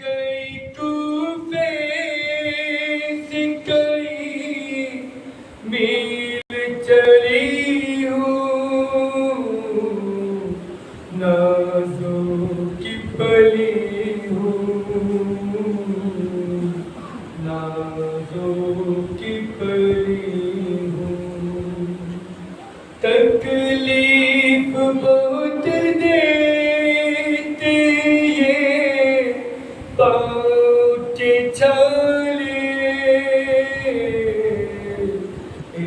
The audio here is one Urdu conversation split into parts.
گئی کوفے سے کئی میل چلی ہوں، نازوں کی پلی ہوں، نازوں کی پلی ہوں، تکلیف بہت دیتے یہ پاؤں کے چھالے، اے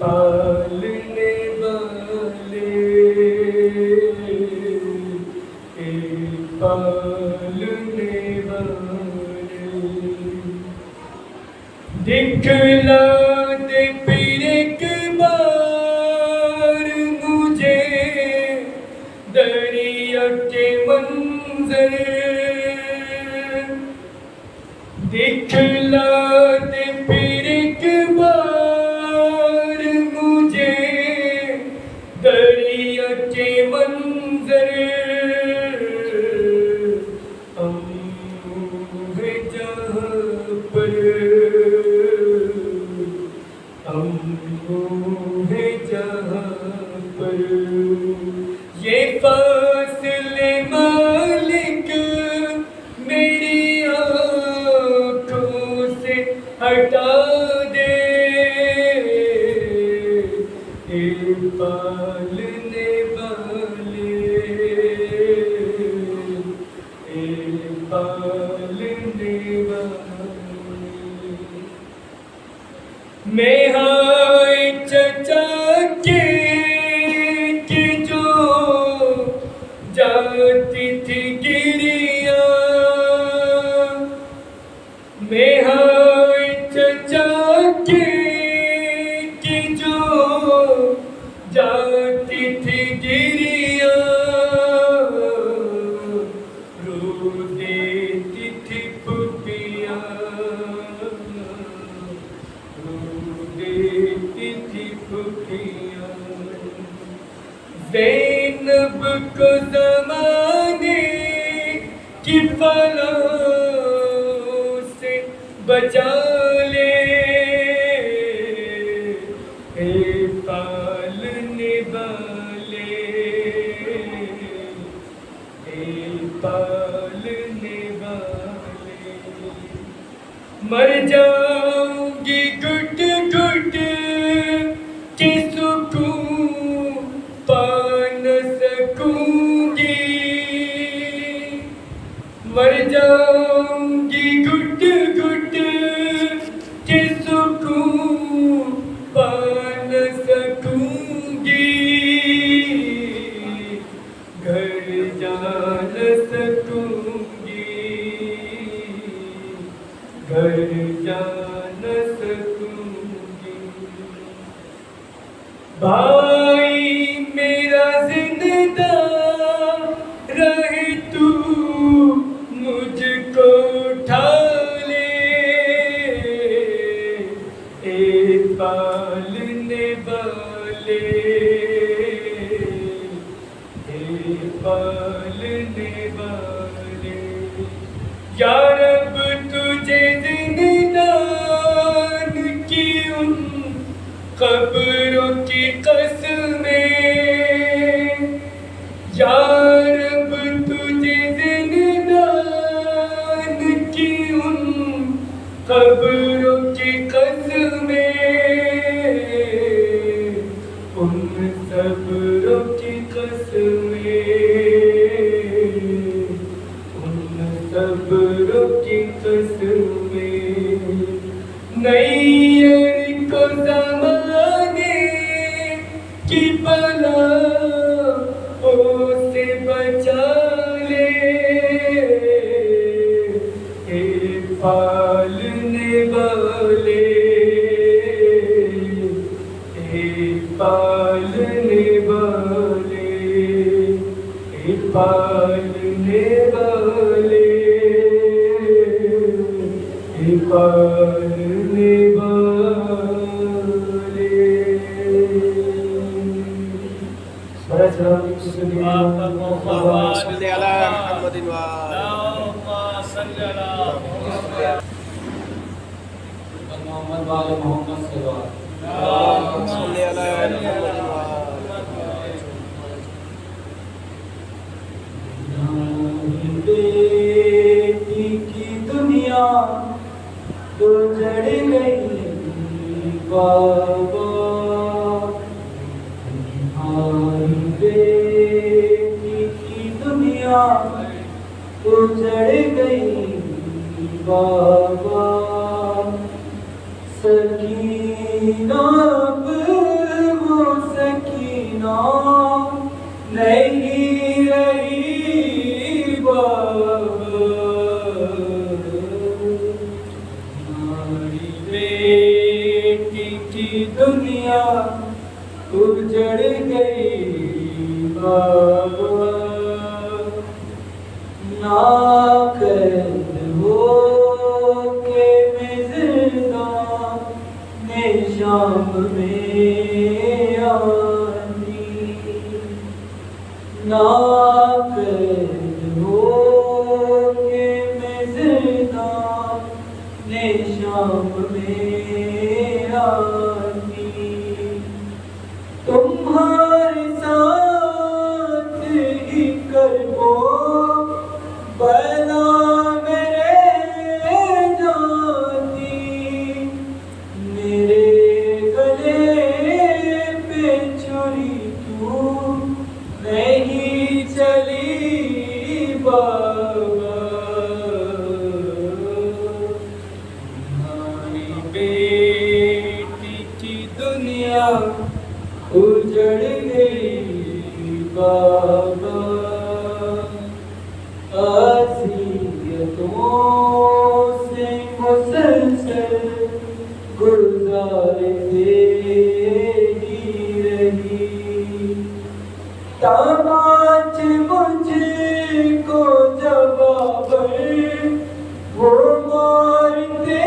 پالنے والے، اے پالنے والے، دکھلا دے پھر ایک بار مجھے دریا کے منظر، دکھلا دے پھر ایک بار مجھے دریا کے منظر، ہم ہیں جہاں پر، ہم ہیں جہاں پر، یہ فاصلے مالک میری آنکھوں سے ہٹا دے، اے پالنے والے، اے پالنے والے، میں ہائے چچا کے جو جاتی تھی گریاں، میں ہائے چچا کے جو جاتی تھی گریاں، رو دیتی تھی پھوپھیاں، رو دیتی تھی پھوپھیاں، زینب کو زمانے کی فلاں سے بچا لے، اے پالنے والے، اے پالنے والے، مر جاؤں گی گھٹ گھٹ کے سکون پا نہ سکوں گی، مر جاؤں گی گھٹ گھٹ کے سکون پا نہ سکوں گی، گھر جا نہ سکوں گی، گھر جا نہ سکوں گی، بھائی میرا زندہ رہے تو مجھ کو اٹھا لے، اے پالنے والے، اے پالنے والے، یا رب تجھے زندان کی ان قبروں کی قسمیں، یا رب تجھے زندان کی ان قبروں کی قسمیں، ان صبروں کی قسمیں، ان صبروں کی قسمیں، نیر کو زمانے کی بلاؤں سے بچا لے، اے پالنے والے، اے پالنے والے، اے پالنے والے، اے پالنے والے، صلی اللہ علیہ وسلم محمد وال محمد صلی بیٹی کی دنیا تو جڑ گئی بابا، تمہاری بیٹی کی دنیا تو جڑ گئی بابا، سکینہ اب وہ سکینہ نہیں رہی بابا، ہماری بیٹی کی دنیا اجڑ گئی بابا، ناقید ہو کے میں زندہ شام میں آنی، ناقید ہو کے میں زندہ شام میں آنی، تمہارے ساتھ ہی کربو بلا میرے جاتی، میرے گلے پہ چھری تو نہیں چلی بابا، ہماری بیٹی کی دنیا اجڑ گئی بابا، اذیتوں سے مسلسل گزارتے ہی رہی، تماچ مجھ کو جواب وہ مارتے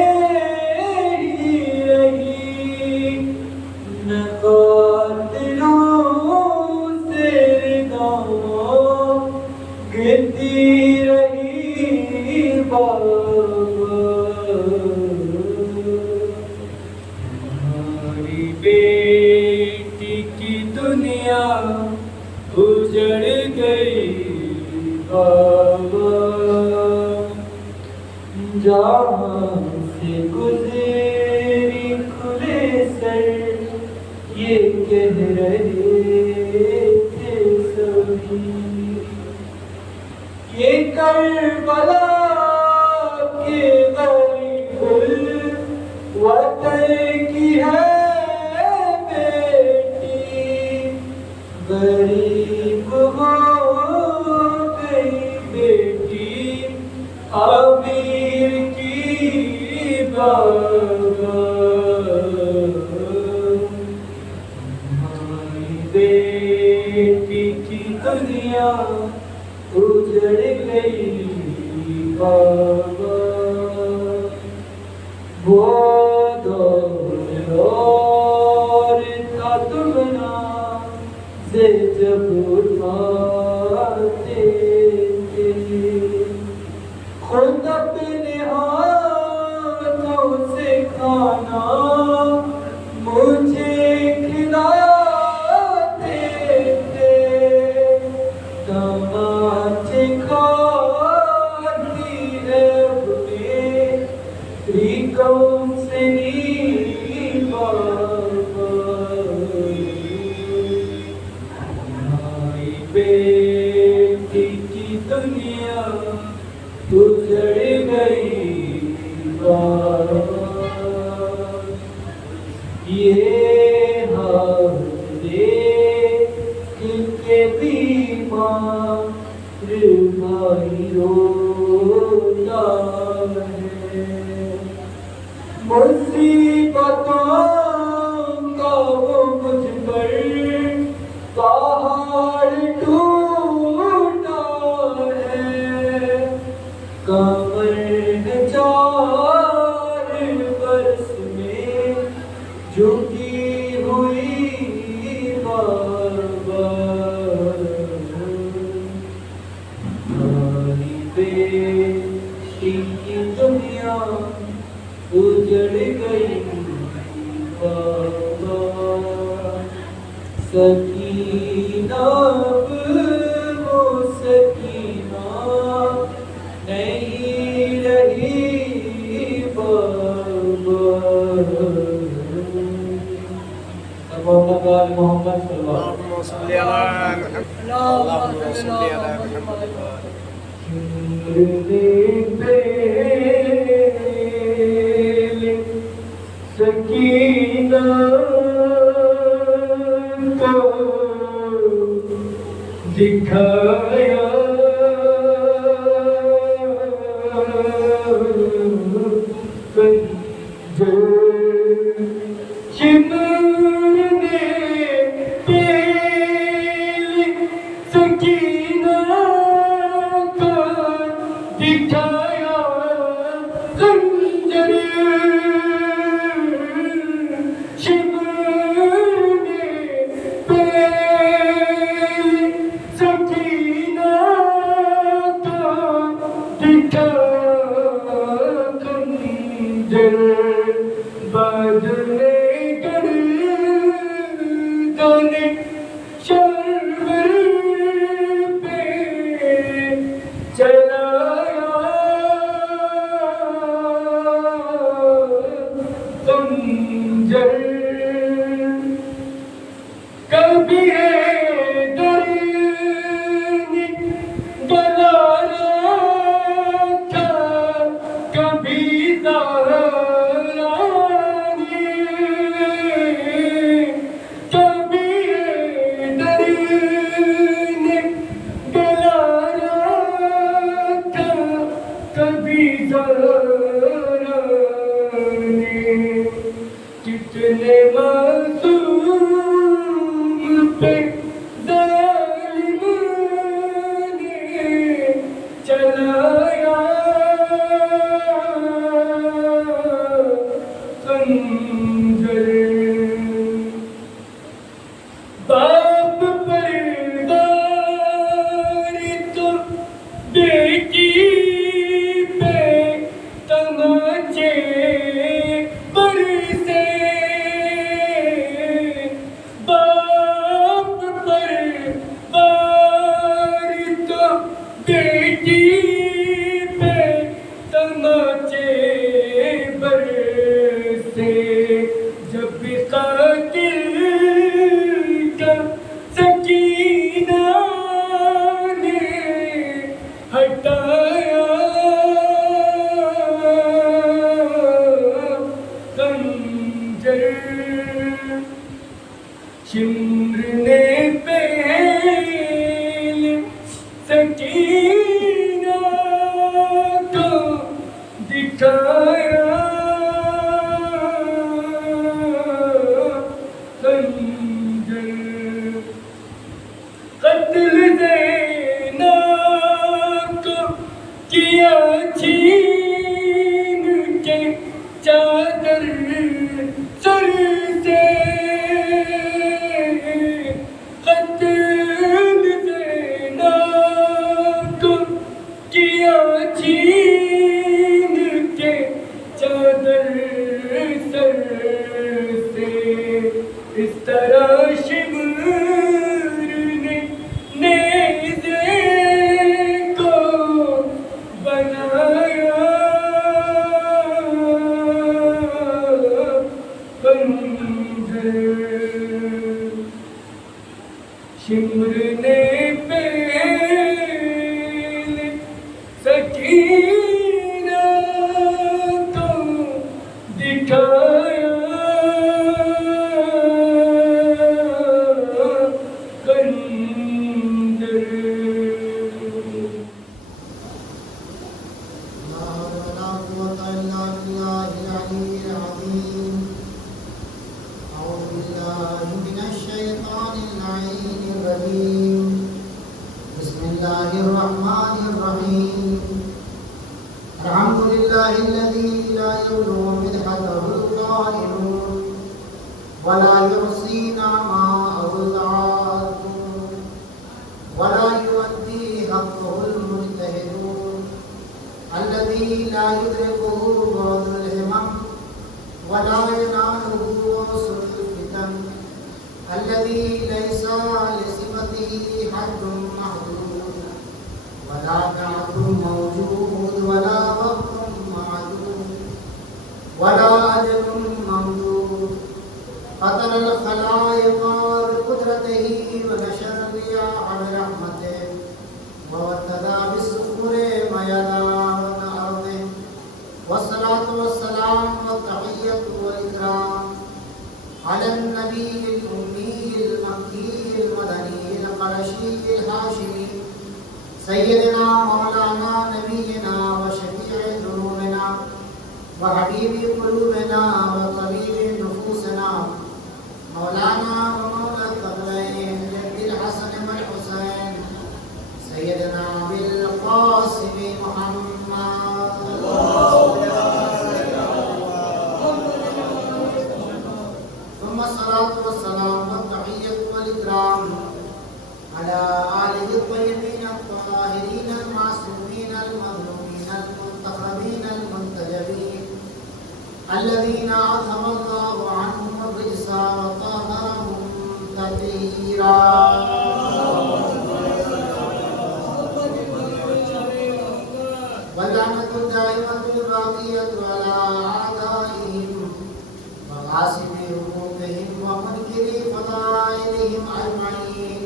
ہی رہی، نہ قاتلوں سے رداء گرتی رہی بابا، ہماری بیٹی کی دنیا اجڑ گئی بابا، جہاں سے گزری کھلے سر یہ کہہ رہے تھے سبھی، یہ کربلا کے غریب الوطن کی ہے بیٹی، غریب ہو گئی بیٹی امیر کی بابا، ہماری بیٹی کی دنیا اجڑ گئی بابا، وہ دور اور تھا تمنا سے جب اٹھاتے تھے، خود اپنے ہاتھوں سے کھانا مجھے کھلاتے تھے، تماچے کھاتی ہے اپنے کون سے نہیں بابا، ہماری بیٹی کی دنیا اجڑ گئی بابا، یہ حال دیکھ کے بیمار بھائی روتا ہے، مصیبتوں کا وہ مجھ پر پہاڑ ٹوٹا ہے، کمر ہے 4 برس میں جھکی ہوئی بابا، ہماری بیٹی مٹی کی دنیا اجڑ گئی بابا، سکینہ اب وہ سکینہ نہیں رہی بابا۔ محمد صلی اللہ علیہ وسلم۔ سکینہ کو دکھایا ولا يؤدي حقه المجتهدون الذين الذي لا يدركه بعد الهمم ولا يناله وصول الفتن الذي ليس لصفته حد محدود ولا بعد موجود ولا وقت معدود ولا أجل ممدود فطر الخلائق بقدرته ونشر الرياح برحمته وابتدى بالسفر ميدان الأرض والصلاة والسلام والتحية والإكرام على النبي الأمي المكي المدني القرشي الهاشمي سيدنا مولانا نبينا وشفيع ذنوبنا وحبيب قلوبنا وطبيب نفوسنا مولانا ومولى الثقلين جد الحسن والحسين سيدنا بالقاسم محمد ثم الصلاة والسلام والتحية والإكرام على آله الطيبين الطاهرين المعصومين المظلومين المنتخبين المنتجبين الذين أذهب الله عنهم الرجس وطهرهم تطهيرا واللعنة الدائمة الباقية على أعدائهم وغاصب حقوقهم ومنكري فضائلهم أجمعين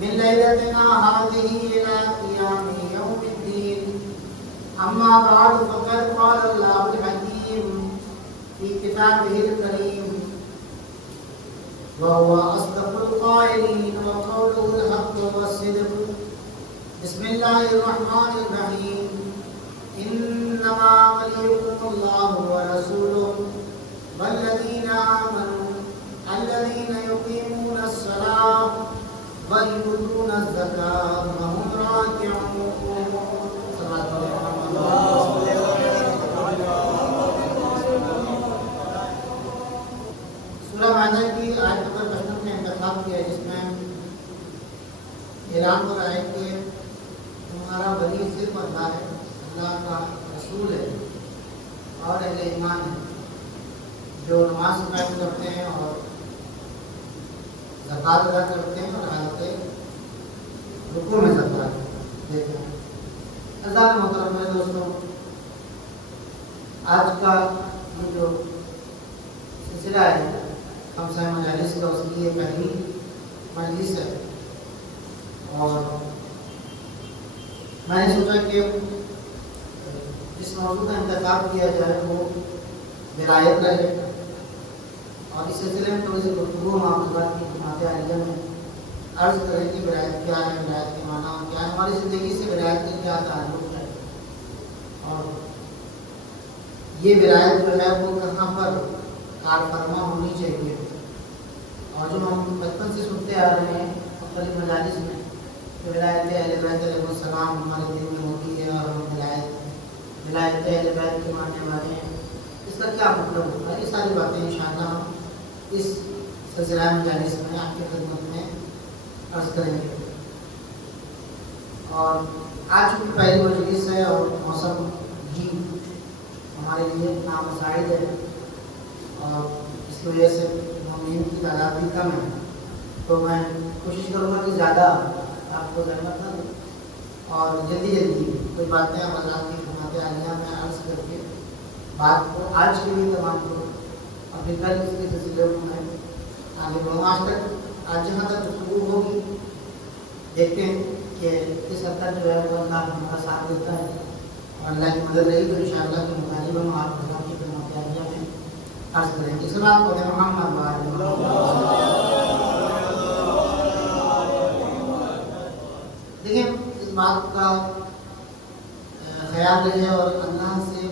من ليلتنا هذه إلى قيام يوم الدين أما بعد فقد قال الله الحكيم في كتابه الكريم وهو أصدق القائلين وقوله الحق والصدق بسم الله الرحمن الرحيم إنما وليكم الله ورسوله والذين آمنوا الذين يقيمون الصلاة ويؤتون الزكاة وهم راكعون سورہ مائدہ کی آیت نمبر 55 نے انتخاب کیا جس میں اعلان ہو رہا ہے کہ تمہارا ولی صرف اللہ ہے، اللہ کا رسول ہے اور اہل ایمان ہے جو نماز قائم کرتے ہیں اور زکوٰۃ ادا کرتے ہیں اور حالت رکوع میں زکوٰۃ دیتے ہیں۔ عزیزان محترم میرے دوستوں، آج کا یہ جو سلسلہ ہے خمسہ مجالس کا، اس کی یہ پہلی مجلس ہے اور میں نے سوچا کہ جس موضوع کا انتخاب کیا جائے وہ ولایت رہے اور اس سلسلے میں تھوڑی سی گفتگو ہم آپ حضرات کی جماعت عالیہ میں عرض کریں کہ ولایت کیا ہے، ولایت کے معنی کیا ہے، ہماری زندگی سے ولایت کا کیا تعلق ہے اور یہ ولایت جو ہے وہ کہاں پر کار فرما ہونی چاہیے۔ اور جو ہم بچپن سے سنتے آ رہے ہیں مختلف مجالس میں کہ ولایت اہل بیت علیہ السلام ہمارے دل میں ہوتی ہے اور ہم ولایت اہل بیت کے ماننے والے ہیں، اس کا کیا مطلب ہوتا ہے، یہ ساری باتیں انشاءاللہ ہم اس سلسلہ مجالس میں آپ کی خدمت میں عرض کریں گے۔ اور آج کی پہلی مجلس ہے اور موسم بھی ہمارے لیے نامساعد ہے اور اس کی وجہ سے مومنین کی تعداد بھی کم ہے، تو میں کوشش کروں گا کہ زیادہ آپ کو زحمت نہ دوں اور جلدی کوئی باتیں ہم حضرات کی جماعت عالیہ میں عرض کر کے بات کو آج کے لیے تمام کروں اور پھر کل اس کے سلسلے میں آگے بڑھوں۔ آج جہاں تک گفتگو ہوگی دیکھتے ہیں کہ اس حد تک جو ہے وہ اللہ ہمارا ساتھ دیتا ہے اور اللہ کی مدد رہی تو انشاءاللہ کے مطابق ہم آپ حضرات کی جماعت عالیہ میں عرض کریں گے۔ اس بات کو محمد دیکھیں، اس بات کا خیال رہے اور اللہ سے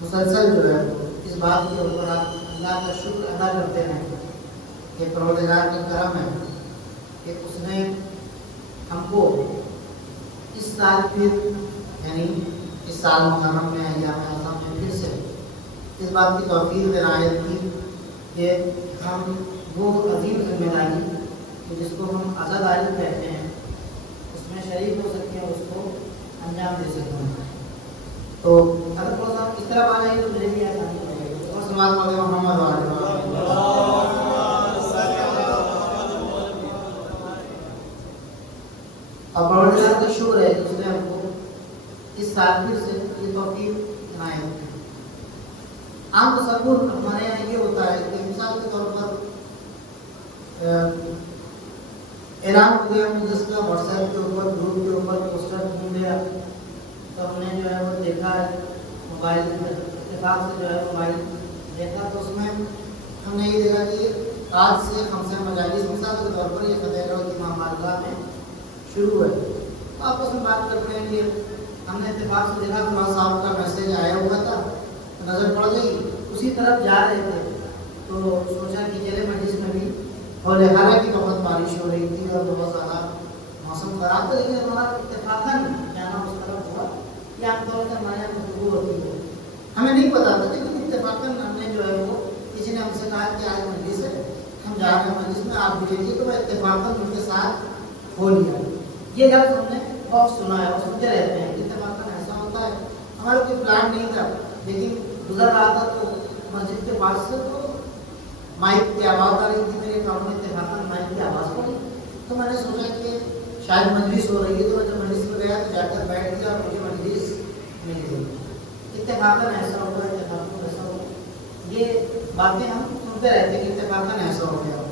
مسلسل جو ہے اس بات کے اوپر آپ اللہ کا شکر ادا کرتے ہیں کہ پروردگار کا کرم ہے کہ اس نے ہم کو اس سال پھر یعنی اس سال محرم میں ایام اعظم میں پھر سے اس بات کی توفیق عنایت کی کہ ہم وہ عظیم ذمہ داری جس کو ہم عزاداری کہتے ہیں اس میں شریک ہو سکتے ہیں، اس کو انجام دے سکتے ہیں۔ تو اگر تھوڑا سا اس طرف آ جائیے تو مجھے بھی آسانی ہو جائے گی. اور سماج پڑھے محمد اور پروردگار کا شکر ہے کہ اس نے ہم کو اس سالگرہ سے یہ توفیق عنایت کی. عام تصور ہمارے یہاں یہ ہوتا ہے کہ مثال کے طور پر اعلان ہو گیا مجلس کا واٹس ایپ کے اوپر گروپ کے اوپر پوسٹر مل گیا تو ہم نے جو ہے وہ دیکھا ہے موبائل اتفاق سے جو ہے موبائل دیکھا تو اس میں ہم نے یہ دیکھا کہ آج سے خمسہ مجالس مثال کے طور پر یہ فتح گڑھ کی امام بارگاہ میں شروع ہے. آپس میں بات کر رہے ہیں کہ ہم نے اتفاق سے دیکھا فلاں صاحب کا میسج آیا ہوا تھا, نظر پڑ گئی, اسی طرف جا رہے تھے تو سوچا کہ چلے مجلس میں بھی اور حالانکہ بہت بارش ہو رہی تھی اور بہت زیادہ موسم خراب تھا, لیکن ہمارا اتفاقاً جانا اس طرف ہوا. یہ عام طور سے ہمارے یہاں گفتگو ہوتی ہے, ہمیں نہیں پتا تھا لیکن اتفاقاً ہم نے جو ہے وہ کسی نے ہم سے کہا کہ آج مجلس ہے, ہم جا رہے ہیں مجلس میں, آپ بھی دیکھیے, تو میں اتفاقاً ان کے ساتھ ہو لیا. یہ لفظ ہم نے بہت سنا ہے اور سنتے رہتے ہیں. اتفاقاً ایسا ہوتا ہے, ہمارا کوئی پلان نہیں تھا لیکن گزر رہا تھا تو مسجد کے پاس سے تو مائک کی آواز آ رہی تھی, میرے کام میں اتفاقاً مائک کی آواز پڑی تو میں نے سوچا کہ شاید مجلس ہو رہی ہے, تو میں جب مجلس میں گیا تو جا کر بیٹھ گیا اور مجھے مجلس مل گئی. اتفاقاً ایسا ہوگا, اتفاقاً ایسا ہوگا, یہ باتیں ہم سنتے رہتے ہیں کہ اتفاقاً ایسا ہو گیا.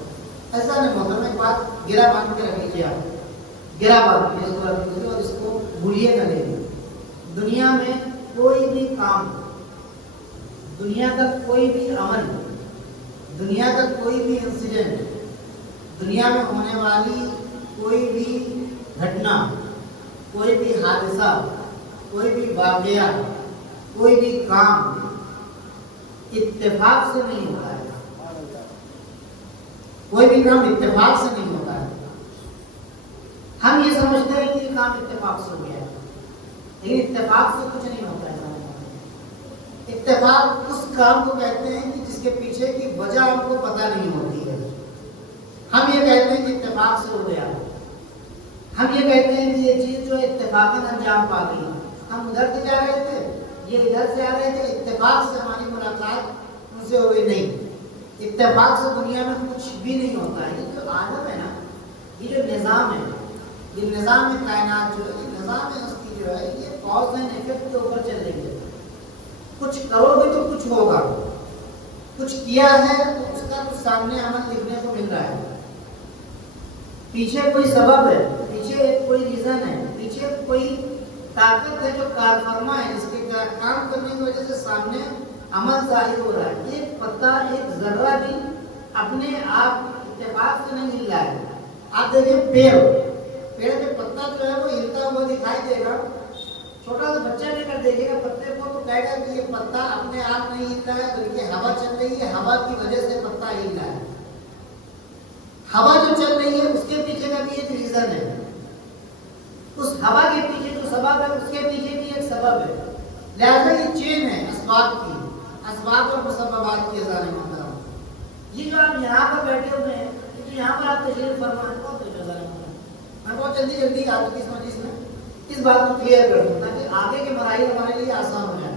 ایسا نہیں ہوتا. میں ایک بات گرا باندھ کے رکھ لیجیے, آپ گرا باندھ کے اس کو رکھ لیجیے اور اس کو بھولیے نہ لیں. دنیا میں کوئی بھی کام, دنیا کا کوئی بھی عمل, دنیا کا کوئی بھی انسیڈنٹ, دنیا میں ہونے والی کوئی بھی گھٹنا, کوئی بھی حادثہ, کوئی بھی واقعہ, کوئی بھی کام اتفاق سے نہیں ہوتا ہے. کوئی بھی کام اتفاق سے نہیں ہوتا ہے. ہم یہ سمجھتے ہیں کہ یہ کام اتفاق سے ہو گیا ہے, لیکن اتفاق سے کچھ نہیں ہوتا ہے. اتفاق اس کام کو کہتے ہیں کہ جس کے پیچھے کی وجہ ہم کو پتہ نہیں ہوتی ہے. ہم یہ کہتے ہیں کہ اتفاق سے ہو گیا, ہم یہ کہتے ہیں کہ یہ چیز جو اتفاقاً انجام پا گئی. ہم ادھر سے جا رہے تھے, یہ ادھر سے آ رہے تھے, اتفاق سے ہماری ملاقات ان سے ہو گئی. نہیں, اتفاق سے دنیا میں کچھ بھی نہیں ہوتا ہے. یہ جو عالم ہے نا, یہ جو نظام ہے, یہ نظام کائنات جو ہے, یہ نظام ہستی جو ہے, یہ کاز اینڈ ایفیکٹ کے اوپر چل رہی ہے. کچھ کرو گے تو کچھ ہوگا, کچھ کیا ہے تو اس کا کچھ سامنے عمل دیکھنے کو مل رہا ہے. پیچھے کوئی سبب ہے, پیچھے کوئی ریزن ہے, پیچھے کوئی طاقت ہے جو کار فرما ہے, جس کے کام کرنے کی وجہ سے سامنے عمل ظاہر ہو رہا ہے. ایک پتا, ایک ذرہ بھی اپنے آپ اتفاق سے نہیں ہل رہا ہے. آپ دیکھیں پیڑ, پیڑ کے پتا جو ہے وہ ہلتا ہوا دکھائی دے گا. چھوٹا سا بچہ لے کر دیکھے گا پتے کو تو کہے گا کہ یہ پتا اپنے آپ نہیں ہل رہا ہے, بلکہ ہوا چل رہی ہے, ہوا کی وجہ سے پتا ہل رہا ہے. ہوا جو چل رہی ہے اس کے پیچھے کا بھی ایک ریزن ہے. اس ہوا کے پیچھے جو سبب ہے اس کے پیچھے بھی ایک سبب ہے. لہذا یہ چین ہے اسباب کی, اسباب اور مسببات کی ازالے محترم. یہ جو آپ یہاں پر بیٹھے ہوئے ہیں, جو یہاں پر آپ تشریف فرما ہے, بہت ازالے محترم. میں بہت جلدی آپ کی اس مجلس میں اس بات کو کلیئر کر دوں تاکہ آگے کے مراحل ہمارے لیے آسان ہو جائے.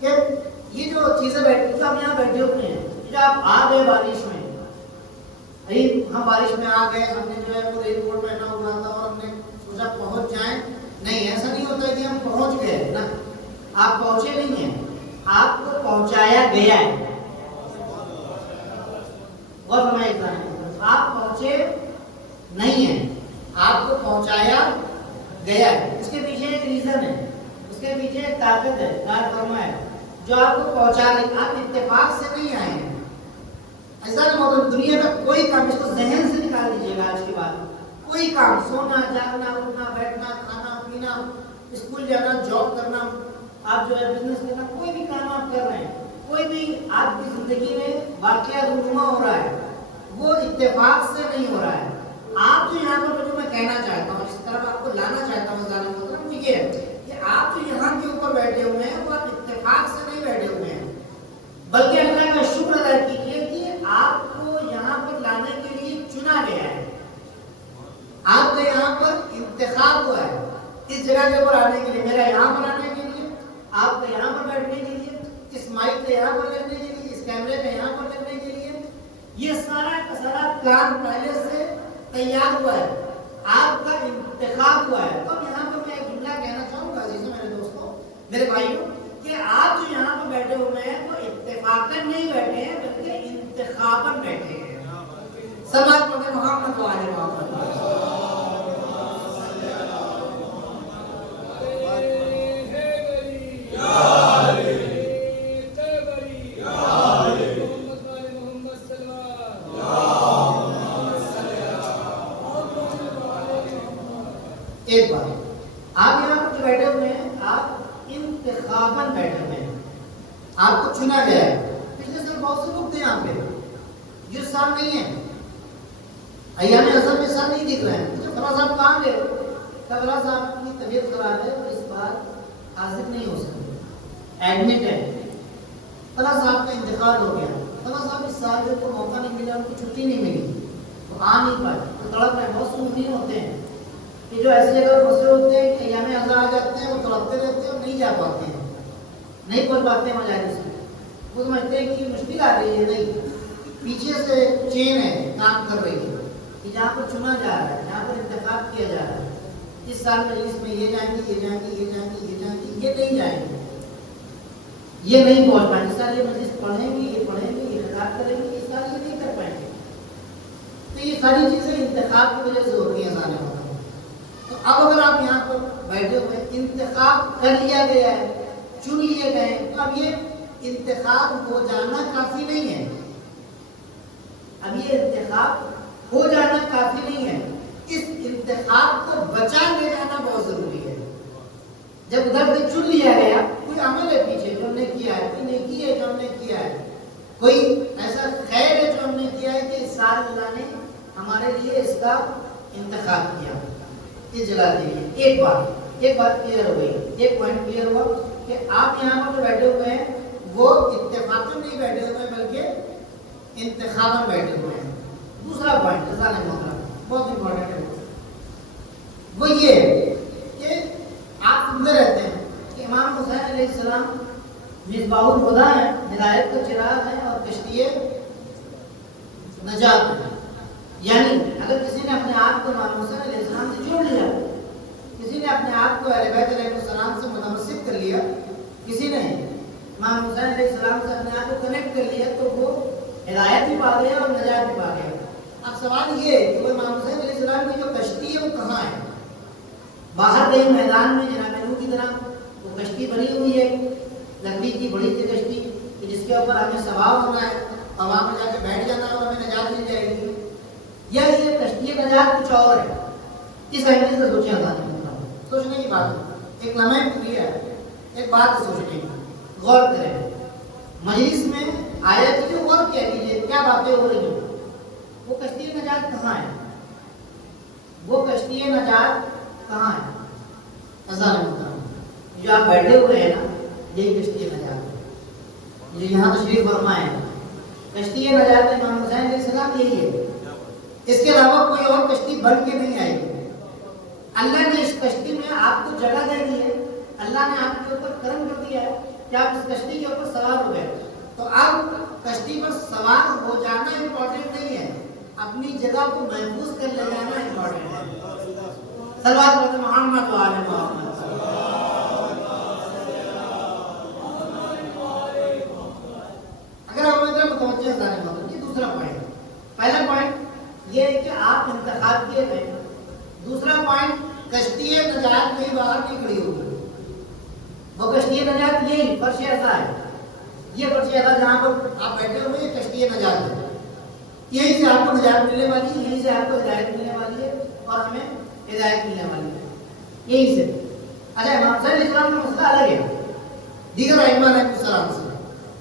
کہ یہ جو چیزیں بیٹھی, جو ہم یہاں بیٹھے ہوئے ہیں, جو آپ آ گئے بارش میں, ہم بارش میں آ گئے, ہم نے جو ہے وہ رین کوٹ پہنا ہوا تھا اور ہم نے سوچا پہنچ جائیں. نہیں, ایسا نہیں ہوتا کہ ہم پہنچ گئے نا, آپ پہنچے نہیں ہیں, آپ کو پہنچایا گیا ہے. اور میں آپ پہنچے نہیں ہیں, آپ کو پہنچایا گیا ہے. اس کے پیچھے ایک ریزن ہے, اس کے پیچھے ایک طاقت ہے, کار فرما ہے جو آپ کو پہنچا رہی. آپ اتفاق سے نہیں آئے ہیں. ایسا نہیں ہوتا دنیا کا کوئی کام, اس کو ذہن سے نکال دیجیے گا آج کی بات. کوئی کام, سونا, جاگنا, اٹھنا, بیٹھنا, کھانا پینا, اسکول جانا, جاب کرنا, آپ جو ہے بزنس کرنا, کوئی بھی کام آپ کر رہے ہیں, کوئی بھی آپ کی زندگی میں واقعہ رونما ہو رہا ہے, وہ اتفاق سے نہیں ہو رہا ہے. آپ جو یہاں پر, جو میں کہنا چاہتا ہوں, اس طرف آپ کو لانا چاہتا ہوں ظالم محترم, وہ یہ ہے کہ آپ جو یہاں کے اوپر بیٹھے ہوئے ہیں وہ آپ اتفاق سے نہیں بیٹھے ہوئے ہیں, بلکہ اللہ کا شکر ادا کیجیے کہ آپ کو یہاں پر لانے کے لیے چنا گیا ہے. آپ کا یہاں پر انتخاب ہوا ہے اس جگہ کے اوپر آنے کے لیے, میرا یہاں پر آنے کے لیے, آپ کا یہاں پر بیٹھنے کے لیے، اس مائک کا یہاں پر لگنے کے لیے، اس کیمرے کا یہاں پر لگنے کے لیے، یہ سارا کا سارا پلان پہلے سے تیار ہوا ہے، آپ کا انتخاب ہوا ہے۔ اب یہاں پر میں ایک جملہ کہنا چاہوں گا عزیزو میرے دوستوں، میرے بھائیوں، کہ آپ جو یہاں پر بیٹھے ہوئے ہیں وہ اتفاقاً نہیں بیٹھے ہیں بلکہ انتخاباً بیٹھے ہیں۔ صلوات پڑھیں محمد و آل محمد۔ ایک بات، آپ یہاں پر جو بیٹھے ہوئے ہیں آپ انتخاباً بیٹھے ہوئے ہیں، آپ کو چنا گیا ہے۔ پچھلے سال بہت سے لوگ تھے یہاں پہ، جو سال نہیں ہے، ایام اصل میں سال نہیں دکھ رہے ہیں۔ مجھے فلاں صاحب کہاں گئے؟ فلاں صاحب کی طبیعت خراب ہے اور اس بار حاضر نہیں ہو سکتے، ایڈمٹ ہے۔ فلاں صاحب کا انتقال ہو گیا، فلاں صاحب اس سال جو کو موقع نہیں ملا، ان کو چھٹی نہیں ملی، وہ آ نہیں پائے، تو تڑپ رہے ہیں۔ بہت سے ممکن ہوتے ہیں کہ جو ایسی جگہ پھنسے ہوتے ہیں کہ ایام اعضاء آ جاتے ہیں، وہ تڑپتے رہتے ہیں اور نہیں جا پاتے ہیں، نہیں پڑھ پاتے ہیں مجالس میں۔ وہ سمجھتے ہیں کہ یہ مشکل آ رہی ہے، نہیں، پیچھے سے چین ہے کام کر رہی ہے کہ جہاں پر چنا جا رہا ہے، جہاں پر انتخاب کیا جا رہا ہے، اس سال مجلس میں یہ جائیں گے، یہ جائیں گے، یہ جائیں گے، یہ جائیں گے، یہ نہیں جائیں گے، یہ نہیں پہنچ پائیں گے، اس سال یہ مجلس پڑھیں گے، یہ پڑھیں گے، یہ خطاب کریں گے، اس سال یہ نہیں کر پائیں گے۔ تو یہ ساری چیزیں انتخاب کی وجہ سے ہوتی ہیں ظاہر ہوتا ہے۔ تو اب اگر آپ یہاں پر بیٹھے ہوئے انتخاب کر لیا گیا ہے، چن لیے گئے ہیں، تو اب یہ انتخاب ہو جانا کافی نہیں ہے، اب یہ انتخاب ہو جانا کافی نہیں ہے، اس انتخاب کو بچا لے جانا بہت ضروری ہے۔ جب ادھر سے چن لیا گیا، کوئی عمل ہے پیچھے جو ہم نے کیا ہے، کوئی نیکی ہے جو ہم نے کیا ہے، کوئی ایسا خیر ہے جو ہم نے کیا ہے کہ اس سال اللہ نے ہمارے لیے اس کا انتخاب کیا اس جگہ کے لیے۔ ایک بات کلیئر ہو گئی، ایک پوائنٹ کلیئر ہوا کہ آپ یہاں پر جو بیٹھے ہوئے ہیں وہ اتفاقاً نہیں بیٹھے ہوئے ہیں بلکہ انتخاباً بیٹھے ہوئے ہیں۔ دوسرا پوائنٹ بہت امپورٹنٹ ہے، وہ یہ ہے کہ آپ سنتے رہتے ہیں کہ امام حسین علیہ السلام مصباح الہدیٰ ہیں، ہدایت کا چراغ ہے اور کشتی نجات ہے۔ یعنی اگر کسی نے اپنے آپ کو امام حسین علیہ السلام سے جوڑ لیا، کسی نے اپنے آپ کو اہل بیت علیہ السلام سے متمسک کر لیا، کسی نے امام حسین علیہ السلام سے اپنے آپ کو کنیکٹ کر لیا، تو وہ ہدایت بھی پا گیا اور نجات بھی پا گیا۔ اب سوال یہ ہے کہ وہ امام حسین علیہ السلام کی جو کشتی ہے وہ کہاں ہے؟ باہر کہیں میدان میں جناب نو کی طرح وہ کشتی بنی ہوئی ہے، لکڑی کی بڑی سی کشتی کہ جس کے اوپر ہمیں سوار ہونا ہے اور وہاں پہ جا کے بیٹھ جانا ہے اور ہمیں نجات مل جائے گی، یا یہ کشتی نجات کچھ اور ہے؟ اس اینگل سے سوچیں، سوچنے کی بات ہے، ایک لمحہ کلیئر ہے، ایک بات سوچنے کی، غور کریں، مجلس میں آیا کیجیے، غور کیا کیجیے کیا باتیں ہو رہی ہیں۔ وہ کشتی نجات کہاں ہے؟ وہ کشتی نجات کہاں ہے؟ جو آپ بیٹھے ہوئے ہیں نا، یہی کشتی نجات ہے، جو یہاں تشریف فرما ہے، کشتی نجات امام حسین علیہ السلام یہی ہے۔ اس کے علاوہ کوئی اور کشتی بن کے نہیں آئی۔ اللہ نے اس کشتی میں آپ کو جگہ دے دی ہے، اللہ نے آپ کے اوپر کرم کر دیا ہے کہ آپ اس کشتی کے اوپر سوار ہو گئے۔ تو اب کشتی پر سوار ہو جانا امپورٹنٹ نہیں ہے، اپنی جگہ کو محفوظ کر لے جانا امپورٹنٹ ہے۔ صلوات پڑھیں محمد و آل محمد۔ اگر آپ ادھر متوجہ ہیں، یہ دوسرا پوائنٹ، پہلا پوائنٹ یہ ہے کہ آپ انتخاب کیے گئے، دوسرا پوائنٹ کشتی نجات کہیں باہر نہیں کھڑی ہوگی، وہ کشتی نجات یہی فرش ایسا ہے، یہ فرش ایسا جہاں پر آپ بیٹھے ہوئے یہ کشتی نجات ہے، یہیں سے آپ کو نجات ملنے والی ہے، یہیں سے آپ کو ہدایت ملنے والی ہے اور ہمیں ہدایت ملنے والی ہے یہیں سے۔ اچھا، امام حسین علیہ السلام کا مسئلہ الگ ہے دیگر ائمہ علیہ السلام سے۔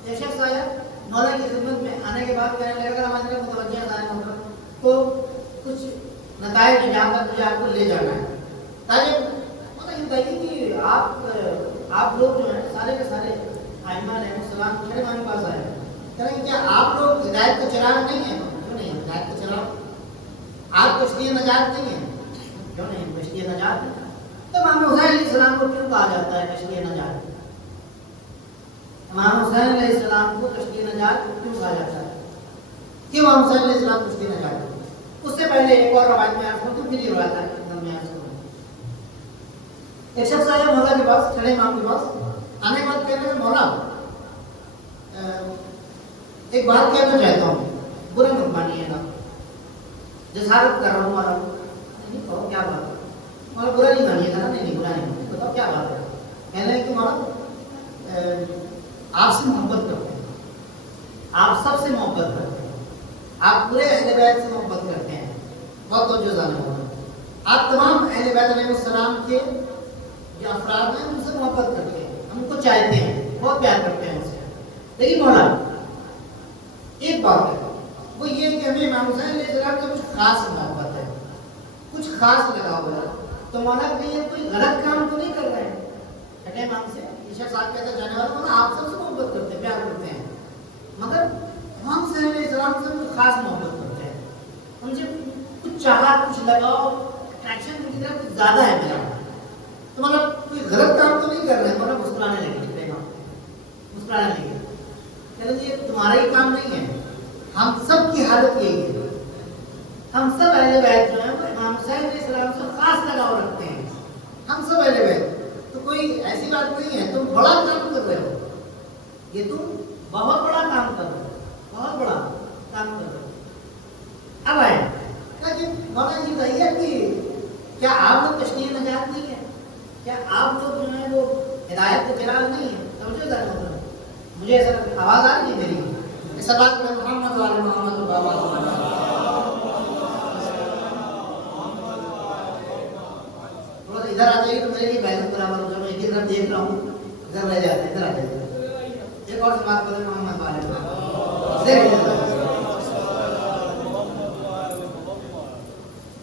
ایک شخص آیا مولا کی خدمت میں، آنے کے بعد کہنے لگا اگر ہماری طرف متوجہ تو کچھ نتائج جہاں تک مجھے آپ کو لے جانا ہے، تاکہ مطلب یہ بتائیے کہ آپ لوگ جو ہیں سارے کے سارے ائمہ علیہ السلام کھڑے ہمارے پاس آئے ہیں، کہہ رہے ہیں کیا آپ لوگ ہدایت کا چراغ نہیں ہیں؟ کیوں نہیں ہدایت کا چراغ؟ آپ کشتی نجات نہیں ہیں؟ کیوں نہیں کشتی نجات؟ تو امام حسین علیہ السلام کو کیوں کہا جاتا ہے کشتی نجات؟ امام حسین علیہ السلام کو کشتی نجات کیوں کہا جاتا ہے؟ کیوں امام حسین علیہ السلام کشتی نجات؟ اس سے پہلے ایک اور روایت میں آپ کو پھر یہ روایت ہے ایک شخص آیا مولا کے پاس، کھڑے امام کے پاس آنے کے بعد کہنے لگا مولا ایک بات کہنا چاہتا ہوں، برا مت مانیے گا، جسارت کر رہا ہوں مولا، نہیں کہو کیا بات ہے؟ مولا برا نہیں مانیے گا نا، نہیں برا نہیں، بتاؤ کیا بات ہے؟ کہنے لگے کہ مولا آپ سے محبت کرتے ہیں، آپ سب سے محبت کرتے ہیں، آپ پورے اہل بیت سے محبت کرتے ہیں، بہت توجہ ظالم ہوگا، آپ تمام اہل بیت علیہ السلام کے جو افراد ہیں ان سے محبت کرتے ہیں، ہم کو چاہتے ہیں، بہت پیار کرتے ہیں ان سے، لیکن مولا ایک بات ہے، وہ یہ کہ ہمیں امام حسین علیہ السلام سے کچھ خاص محبت ہے، کچھ خاص لگا ہوا ہے، تو مولا کہیں یہ کوئی غلط کام تو نہیں کر رہے ہیں؟ کہتے ہیں امام سے یہ شخص آپ کہتے جانے والا مولا آپ سب سے محبت کرتے ہیں، پیار کرتے ہیں، مگر امام حسین علیہ السلام سے کچھ خاص محبت کرتے ہیں، ان سے کچھ چاہت، کچھ لگاؤ، اٹریکشن کی طرف کچھ زیادہ ہے میرا، تو مطلب کوئی غلط کام تو نہیں کر رہے ہیں؟ مطلب مسکرانے لگے، مسکرانے لگے، کہتے ہیں یہ تمہارا ہی کام نہیں ہے، ہم سب کی حالت یہی ہے، ہم سب اہل بیت جو ہیں وہ امام حسین علیہ السلام سے خاص لگاؤ رکھتے ہیں، ہم سب اہل بیت، تو کوئی ایسی بات نہیں ہے، تم بڑا کام کر رہے ہو، یہ تم بہت بڑا کام کر رہے ہو، بہت بڑا کام کر رہے ہو۔ اب آئے کہ مولا یہ بتائیے کہ کیا آپ لوگ کشتی نجات نہیں ہے؟ کیا آپ لوگ جو ہیں وہ ہدایت کے چراغ نہیں ہے؟ سمجھے گا مجھے ایسا آواز آ رہی ہے میری، ایسا بات میں محمد والے محمد بابا تھوڑا سا ادھر آ جائیے تو میرے لیے بیلنس برابر ہو جائے، میں ایک ہی طرف دیکھ رہا ہوں، ادھر رہ جاتے ادھر آ جائیے، ایک اور سے بات کریں محمد والے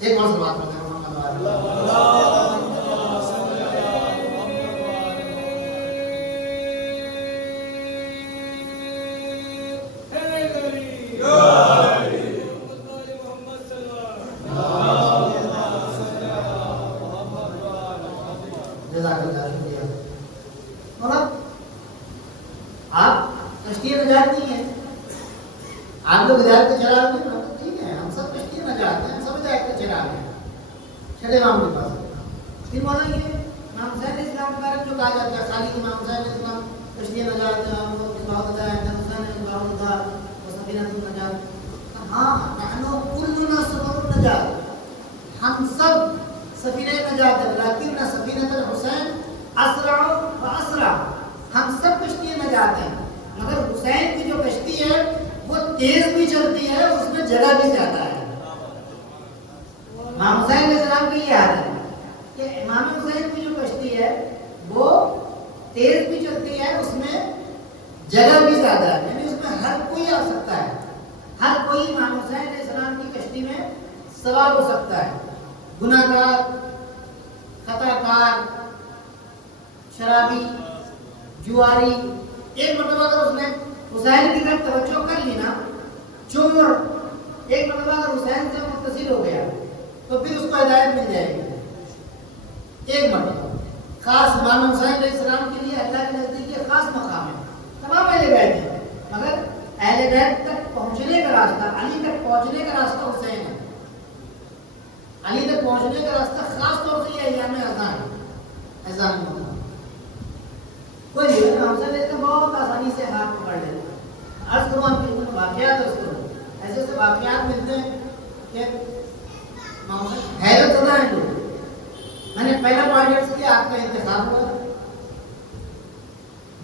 ایک اور سے بات کرتے ہیں محمد والے ہم سب سفینہ نجات ہے، لیکن سفینہ الحسین اسرع و اسرع، ہم سب کشتی نجات ہیں، مگر حسین کی جو کشتی ہے وہ تیز بھی چلتی ہے، اس میں جگہ بھی زیادہ ہے۔ امام حسین علیہ السلام کی یہ حال ہے کہ امام حسین کی جو کشتی ہے وہ تیز بھی چلتی ہے، اس میں جگہ بھی زیادہ ہے، یعنی اس میں ہر کوئی آ سکتا ہے، ہر کوئی امام حسین علیہ السلام کی کشتی میں سوار ہو سکتا ہے، گناہ گار، خطا کار، شرابی، جواری، ایک مرتبہ اگر اس نے حسین کی طرف توجہ کر لی نا، چور ایک مرتبہ اگر حسین سے متصل ہو گیا تو پھر اس کو ہدایت مل جائے گی، ایک مرتبہ۔ خاص امام حسین علیہ السلام کے لیے اللہ کے نزدیک یہ خاص مقام ہے، تمام اہل بیت ہیں، مگر اہل بیت تک پہنچنے کا راستہ، علی تک پہنچنے کا راستہ حسین ہے، علی تک پہنچنے کا راستہ خاص طور سے یہ ایام اذان ہے، اذان ہوتا کوئی نہیں ہم سے لیتے بہت آسانی سے ہاتھ پکڑ لیتے ہیں، عرض کروں آپ کے واقعات عرض کروں، ایسے ایسے واقعات ملتے ہیں کہ حیرت زدہ ہیں لوگ۔ میں نے پہلا پوائنٹ عرض کیا آپ کا انتخاب ہوا،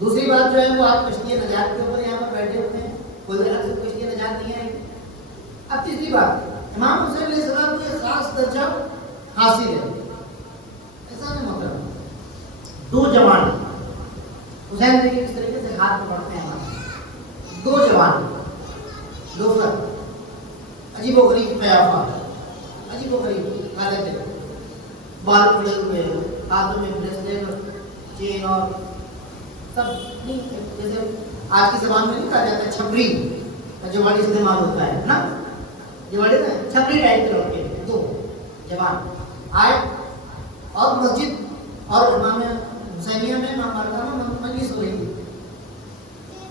دوسری بات جو ہے وہ آپ کشتی نجات کے اوپر یہاں پر بیٹھے ہوتے ہیں، کوئی غلط سے کشتی نجات نہیں آئی۔ اب تیسری بات، امام حسین علیہ السلام کو ایک خاص درجہ حاصل ہے، ایسا نہیں مطلب دو جوان حسین دیکھیں کس طریقے سے ہاتھ پکڑتے ہیں، دو جوان، دو فرد، عجیب و غریب قیافہ، عجیب و غریب حالت ہے، بال کھڑے ہوئے، ہاتھوں میں بریسلیٹ، چین اور سب نہیں، جیسے آج کی زبان میں نہیں کہا جاتا ہے چھپری، جواڑی سے استعمال ہوتا ہے نا، جواڑی نا چھپری ٹائپ کے لوگ کے دو جوان آئے اور مسجد اور امام حسینیہ میں امام مالکہ میں مجلس ہو رہی تھی،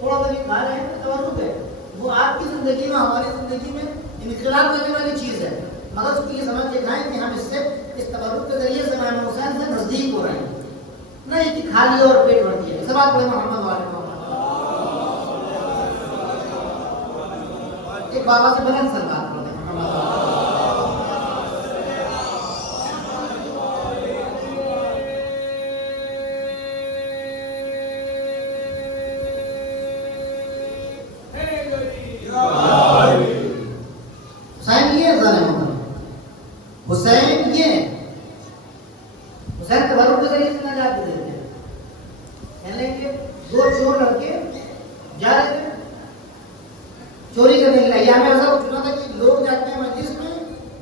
تھوڑا سا بھی کھا رہے ہیں تورک ہے، وہ آپ کی زندگی میں ہماری زندگی میں انقلاب کرنے والی چیز ہے، مگر اس کو یہ سمجھ کے کھائیں کہ ہم اس سے اس تبرک کے ذریعے سے امام حسین سے نزدیک ہو رہے ہیں، نہیں کہ کھا لیا اور پیٹ بھر دیا۔ سب آپ پڑھیں محمد والے محمد۔ ایک بابا سے بلند سرکار پڑھتے ہیں محمد والے۔ حسین یہ حسین تبرک کے ذریعے سے نجات دے دیتے ہیں، یعنی کہ دو چور لڑکے جا رہے تھے چوری کرنے کے لیے، ایام ایسا چنا تھا کہ لوگ جاتے ہیں مجلس میں،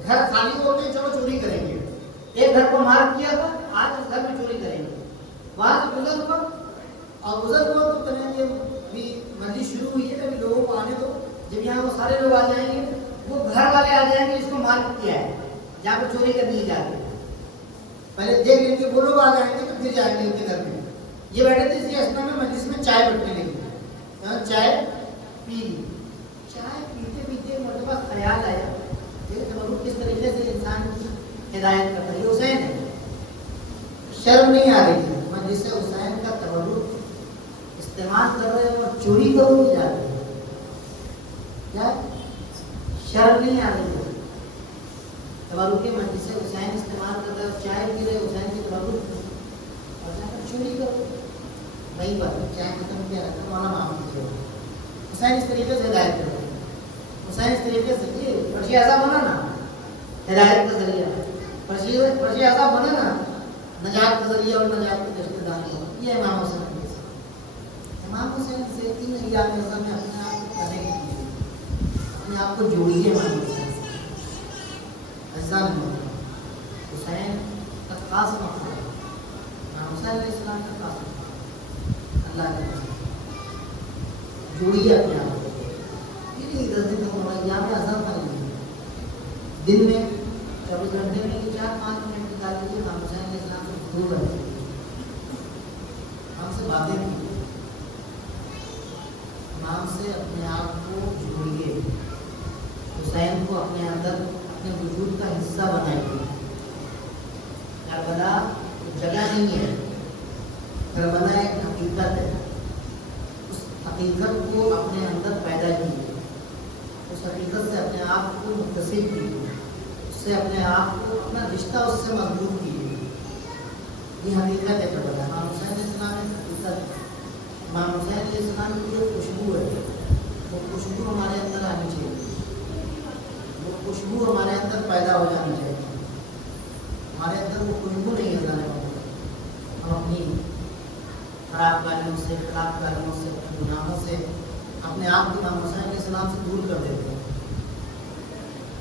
گھر خالی ہوتے ہیں، چلو چوری کریں گے، ایک گھر کو مار کیا تھا، آج اس گھر میں چوری کریں گے، وہاں سے گزر ہوا اور گزر ہوا تو کہیں گے ابھی مجلس شروع ہوئی ہے، ابھی لوگوں کو آنے دو، جب یہاں وہ سارے لوگ آ جائیں گے وہ گھر والے آ جائیں گے جس کو مار کیا ہے جہاں پہ چوری کرنی جاتی ہے، پہلے دیکھ لیں گے وہ لوگ آ جائیں گے تو پھر جائیں گے ان کے گھر میں۔ یہ بیٹھے تھے اسی اسنا میں مجلس میں چائے بٹنے لگی، چائے پی لی، چائے پیتے پیتے مرتبہ خیال آیا کہ تبرک کس طریقے سے انسان کی ہدایت کرتا ہے، یہ حسین ہے، شرم نہیں آ رہی تھی مجلس سے حسین کا تبرک استعمال کر رہے ہیں اور چوری کروں جا رہے ہیں، کیا شرم نہیں آ رہی ہے، تبرک کے مجلس سے حسین استعمال کر رہے اور چائے پی رہے حسین کی تبرک اور چوری کرو، وہی بات ہے، چائے ختم کیا رہتا والا معاف کیجیے، حسین اس طریقے سے ہدایت کرتے ہیں، حسین اس طریقے سے یہ فرشی اعظم بنا نا ہدایت کا ذریعہ، فرشی اعظم بنا نا نجات کا ذریعہ اور نجات کے رشتے دار، یہ امام حسین امام حسین سے تین ایام اعظم میں اپنے آپ کو کرنے کے لیے اپنے آپ کو جوڑیے امام حسین سے، حسین کا خاص مقام ہے، حسین علیہ السلام کا خاص مقام اللہ کے جوڑیے اپنے آپ کو، یہ نہیں 10 دن تک ہونا، یہاں پہ اذان کا نہیں، دن میں 24 گھنٹے میں 4-5 منٹ نکال لیجیے، امام حسین علیہ السلام سے گفتگو کریں، ہم سے باتیں کی، امام سے اپنے آپ کو جوڑیے، حسین کو اپنے اندر اپنے وجود کا حصہ بنائیے، کربلا جگہ نہیں ہے، کربلا ایک حقیقت ہے، اس حقیقت کو اپنے اندر پیدا کیجیے، اس حقیقت سے اپنے آپ کو متصل کیجیے، اس سے اپنے آپ کو اپنا رشتہ اس سے مضبوط کیجیے، یہ حقیقت ہے کربلا، امام حسین علیہ السلام ایک حقیقت ہے، امام حسین علیہ السلام کی جو خوشبو ہے وہ خوشبو ہمارے اندر آنی چاہیے، وہ خوشبو ہمارے اندر پیدا ہو جانی چاہیے، ہمارے اندر وہ خوشبو نہیں ہے جانے والی، ہم اپنی خراب کاریوں سے، خراب کاریوں سے، اپنے گناہوں سے اپنے آپ کو امام حسین علیہ السلام سے دور کر دیتے ہیں،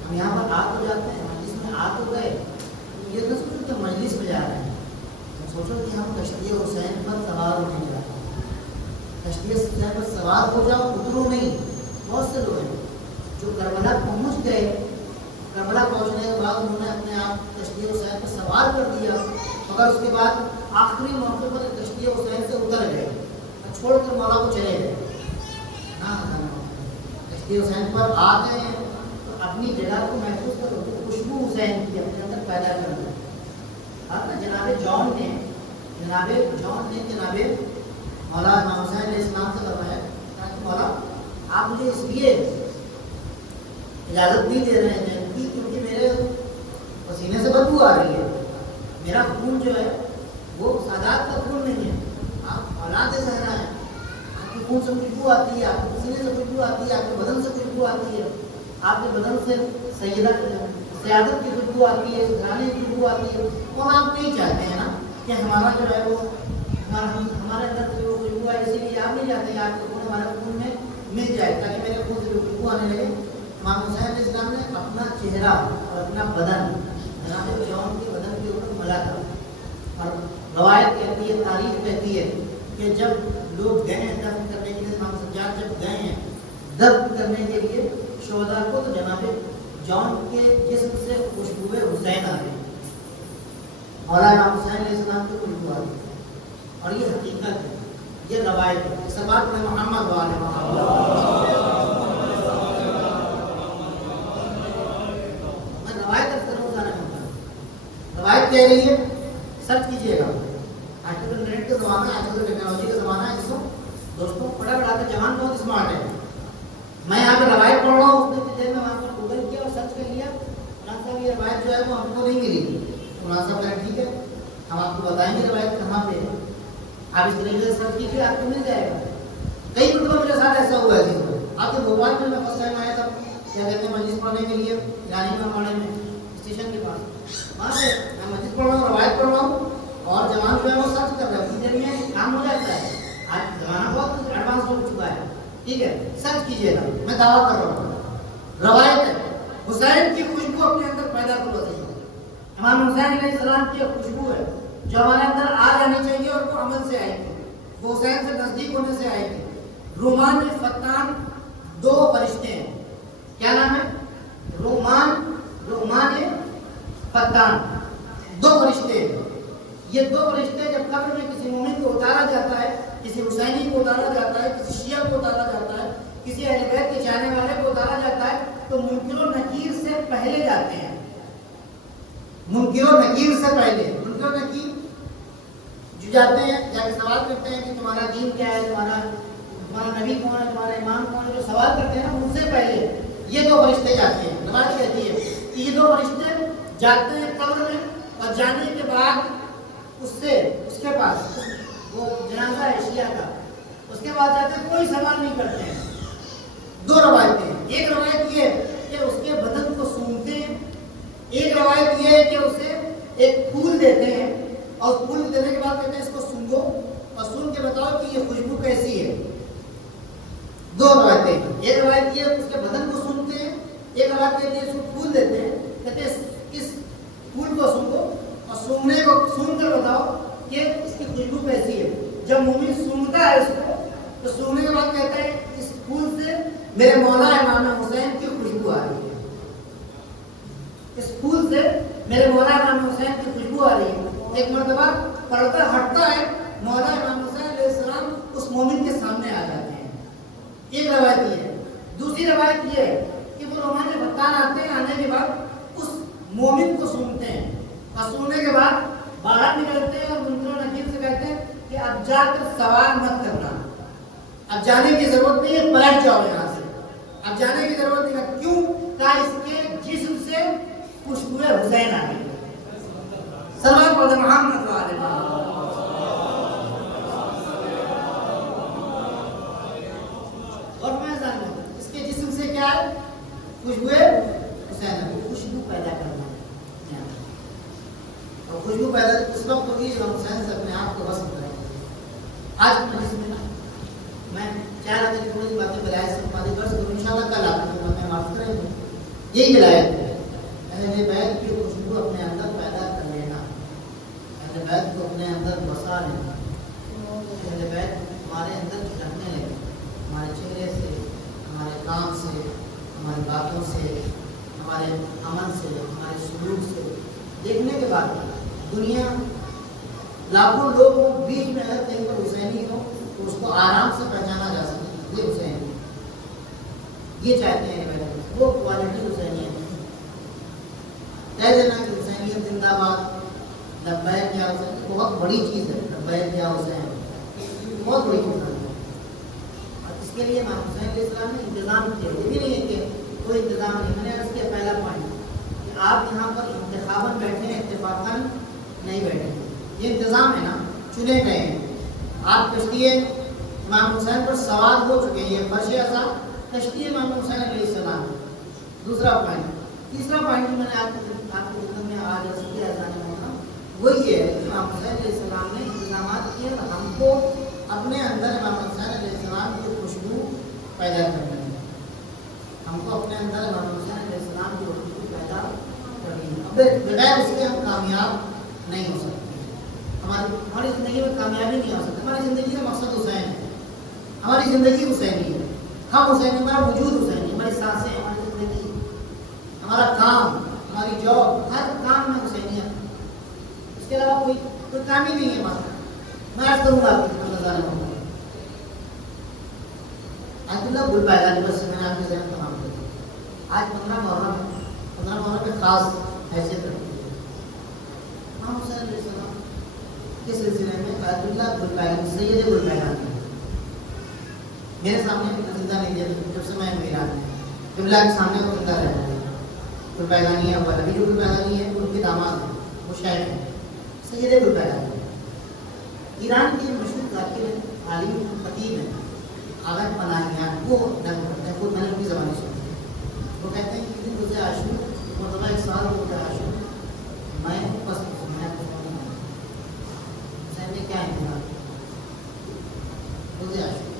ہم یہاں پر آ تو جاتے ہیں، مجلس میں آ تو گئے، یہ نہ سوچو کہ مجلس میں جا رہے ہیں، ہم سوچو کہ ہم کشتی حسین پر سوار ہونے جا رہے ہیں، کشتی حسین پر سوار ہو جاؤ، اترو نہیں، بہت سے لوگ ہیں جو کربلا پہنچ گئے، کربلا پہنچنے کے بعد انہوں نے اپنے آپ کشتی حسین پر سوار کر دیا، مگر اس کے بعد آخری موقع پر کشتی حسین سے اتر گئے اور چھوڑ کر مولا کو چلے گئے، کشتی حسین پر آ گئے ہیں تو اپنی جگہ کو محفوظ کرو، خوشبو حسین کی اپنے اندر پیدا کرنا ہے، جناب جون نے جناب مولا امام حسین علیہ السلام سے فرمایا کہ مولا آپ مجھے اس لیے اجازت نہیں دے رہے ہیں کیونکہ میرے پسینے سے بدبو آ رہی ہے، میرا خون جو ہے وہ سادات کا خون نہیں ہے، آپ اولاد زہرا ہیں، آپ کے خون سے خوشبو آتی ہے، آپ کے پسینے سے خوشبو آتی ہے، آپ کے بدن سے خوشبو آتی ہے، آپ کے بدن سے سیادت کی خوشبو آتی ہے، گھرانے کی خوشبو آتی ہے، اور آپ نہیں چاہتے ہیں نا کہ ہمارا جو ہے وہ ہمارے اندر جو خوشبو ہے، اسی لیے آپ نہیں چاہتے ہیں آپ کے خون ہمارے خون میں مل جائے تاکہ میرے خون سے جو خوشبو آنے لگے۔ امام حسین علیہ السلام نے اپنا چہرہ اور اپنا بدن جناب جون کے بدن کے اوپر ملا تھا، اور روایت کہتی ہے، تاریخ کہتی ہے کہ جب لوگ گئے ہیں دفن کرنے کے لیے، امام سجاد جب گئے ہیں دفن کرنے کے لیے شہداء کو، تو جناب جون کے جسم سے خوشبو حسین آ گئی، مولا امام حسین علیہ السلام کی خوشبو آ گئی، اور یہ حقیقت ہے، یہ روایت ہے. صلوات میں محمد والے محمد. میں روایت اکثر روزانہ کرتا ہوں. روایت کہہ رہی ہے سچ کیجیے گا. آج کل انٹرنیٹ کا زمانہ ہے, آج کل ٹیکنالوجی کا زمانہ ہے. اس کو دوستوں پڑھا پڑھا کے جوان بہت اسمارٹ ہے. میں یہاں پہ روایت پڑھ رہا ہوں, اس نے دیر میں وہاں پر گوگل کیا اور سرچ کر لیا. مولانا صاحب یہ روایت جو ہے وہ ہم کو نہیں ملی. مولانا صاحب کہا ٹھیک ہے ہم آپ کو بتائیں گے روایت کہاں پہ ہے, آپ اس طریقے سے سرچ کیجیے آپ کو مل جائے گا. کئی مرتبہ میرے ساتھ ایسا ہوا ہے. آپ کے بھوپال میں فرسٹ ٹائم آیا تھا, کیا کہتے ہیں مجلس پڑھنے کے لیے رانی میں پڑھنے میں اسٹیشن کے پاس, وہاں سے میں مجلس پڑھ رہا ہوں, روایت پڑھ رہا ہوں, اور جوان جو ہے وہ سرچ کر رہا ہے. اتنی دیر میں کام ہو جاتا ہے. آج زمانہ بہت ایڈوانس ہو چکا ہے. ٹھیک ہے سرچ کیجیے گا, میں دعویٰ کر رہا ہوں روایت ہے. حسین کی خوشبو اپنے اندر پیدا کرو. امام حسین علیہ السلام کی ایک خوشبو ہے جو ہمارے اندر آ جانی چاہیے, اور وہ عمل سے آئے گی, وہ حسین سے نزدیک ہونے سے آئے گی. رومان فتان دو فرشتے ہیں. کیا نام ہے؟ رومان فتان دو فرشتے ہیں. یہ دو فرشتے جب قبر میں کسی مومن کو اتارا جاتا ہے, کسی حسینی کو اتارا جاتا ہے, کسی شیعہ کو اتارا جاتا ہے, کسی اہل بیت کے چاہنے والے کو اتارا جاتا ہے, تو منکر و نکیر سے پہلے جاتے ہیں. منکر و نکیر سے پہلے, منکر و نکیر جو جاتے ہیں جا کے سوال کرتے ہیں کہ تمہارا دین کیا ہے, تمہارا نبی کون ہے, تمہارا امام کون ہے, جو سوال کرتے ہیں نا ان سے پہلے یہ دو فرشتے جاتے ہیں. روایت کہتی ہے کہ یہ دو فرشتے جاتے ہیں قبر میں, اور جانے کے بعد اس کے پاس وہ جنازہ ہے شیعہ کا, اس کے بعد جاتے ہیں, کوئی سوال نہیں کرتے ہیں. دو روایتیں, ایک روایت یہ ہے کہ اس کے بدن کو سونگتے ہیں, ایک روایت یہ ہے کہ اسے ایک پھول دیتے ہیں, اور پھول دینے کے بعد کہتے ہیں اس کو سونگو اور سن کے بتاؤ کہ یہ خوشبو کیسی ہے. دو روایتیں, ایک روایت یہ ہے اس کے بدن کو سونگتے ہیں, ایک روایت یہ ہے اس کو پھول دیتے ہیں, کہتے ہیں اس پھول کو سونگو اور سونگنے کو سون کر بتاؤ کہ اس کی خوشبو کیسی ہے. جب مومن سونگتا ہے اس کو تو سونگنے کے بعد کہتا ہے اس پھول سے میرے مولا امام حسین کی خوشبو آ رہی ہے, اس پھول سے میرے مولا امام حسین کی خوشبو آ رہی ہے. ایک مرتبہ پردہ ہٹتا ہے, مولا امام حسین علیہ السلام اس مومن کے سامنے آ جاتے ہیں. ایک روایت یہ ہے. دوسری روایت یہ ہے کہ وہ رومان فتان آتے ہیں, آنے کے بعد اس مومن کو سنتے ہیں, اور سننے کے بعد باہر نکلتے ہیں اور منکر و نکیر سے کہتے ہیں کہ اب جا کر سوال مت کرنا, اب جانے کی ضرورت نہیں ہے, پلٹ جاؤ یہاں سے, اب جانے کی ضرورت نہیں ہے. کیوں؟ کہ اس کے جسم سے خوشبو حسین آ گئی. صلوات پڑھتے محمد والے اور میں جانتا ہوں اس کے جسم سے کیا ہے؟ خوشبو حسین ہے. خوشبو پیدا کرنا ہے, اور خوشبو پیدا اس وقت ہوگی جب ہم حسین سے اپنے آپ کو وصل کریں. آج مجلس میں نا میں چاہ رہا تھا کہ تھوڑی سی باتیں ولایت سے متعلق کر سکوں, انشاءاللہ کل آپ کو میں معاف کریں گے. یہی ولایت ہے, اہل بیت کی خوشبو اپنے اندر پیدا کر لینا, اہل بیت کو اپنے اندر بسا لینا. اہل بیت ہمارے اندر رکھنے لگے, ہمارے چہرے سے, ہمارے کام سے, ہماری باتوں سے, ہمارے عمل سے, ہمارے سلوک سے. دیکھنے کے بعد دنیا لاکھوں لوگ بیچ میں اگر کہیں پر حسینی ہو تو اس کو آرام سے پہچانا جا سکے یہ حسین, یہ چاہتے ہیں وہ کوالٹی حسینی ہے. کہہ دینا کہ حسینیت زندہ باد, لبیک یا حسین, بہت بڑی چیز ہے. لبیک یا حسین بہت بڑی چیز ہے, اور اس کے لیے امام حسین علیہ السلام نے انتظام کیا. یہ بھی نہیں ہے کہ کوئی انتظام نہیں. میں نے اس کے پہلا پوائنٹ کہ آپ یہاں پر انتخاباً بیٹھے ہیں, اتفاقاً نہیں بیٹھے. یہ انتظام ہے نا, چنے گئے ہیں. آپ کشتی امام حسین پر سوار ہو چکے ہیں, یہ فرش اعضاء کشتی امام حسین علیہ السلام. دوسرا پوائنٹ. تیسرا پوائنٹ جو میں نے آپ کی خدمت میں آج عرض کیا جانے والا وہ یہ ہے کہ امام حسین علیہ السلام نے انتظامات کیے ہم کو اپنے اندر امام حسین علیہ السلام کی خوشبو پیدا کرنی ہے. ہم کو اپنے اندر امام حسین علیہ السلام کی خوشبو پیدا کرنی ہے. بغیر اس کے ہم کامیاب نہیں ہو سکتے. ہماری زندگی میں کامیابی نہیں آ سکتی. ہماری زندگی کا مقصد حسین ہے, ہماری زندگی حسینی ہے, ہم حسینی, ہمارا وجود حسینی, ہماری سانسیں, ہماری زندگی, ہمارا کام, ہماری جاب, ہر کام میں حسینیت. اس کے علاوہ کوئی کام ہی نہیں ہے. میں عرض کروں گا اللہ گل پیغانی بس میں نے آپ کے ذہن تمام کر دیا. آج 15 محرم میں خاص حیثیت رکھتی ہے. امام حسین علیہ السلام کے سلسلے میں آیت اللہ گل پیغانی سید گل پیغانی میرے سامنے زندہ نہیں دیا جب سے میں میران میں قبلہ کے سامنے وہ زندہ رہتا ہے. گل پیغانی ہے وہ ابھی جو گل پیغانی ہے ان کے داماد ہیں وہ شاعر ہیں سید گل پیغانی. ایران کے مشہور ذاکر عالم خطیب ہیں آغا پناہیان وہ نقل کرتے ہیں. خود میں نے ان کی زبانی سنی. وہ کہتے ہیں کہ دن روز عاشور مرتبہ ایک سال روز عاشور میں پس میں حسین نے کیا انتظار روز عاشور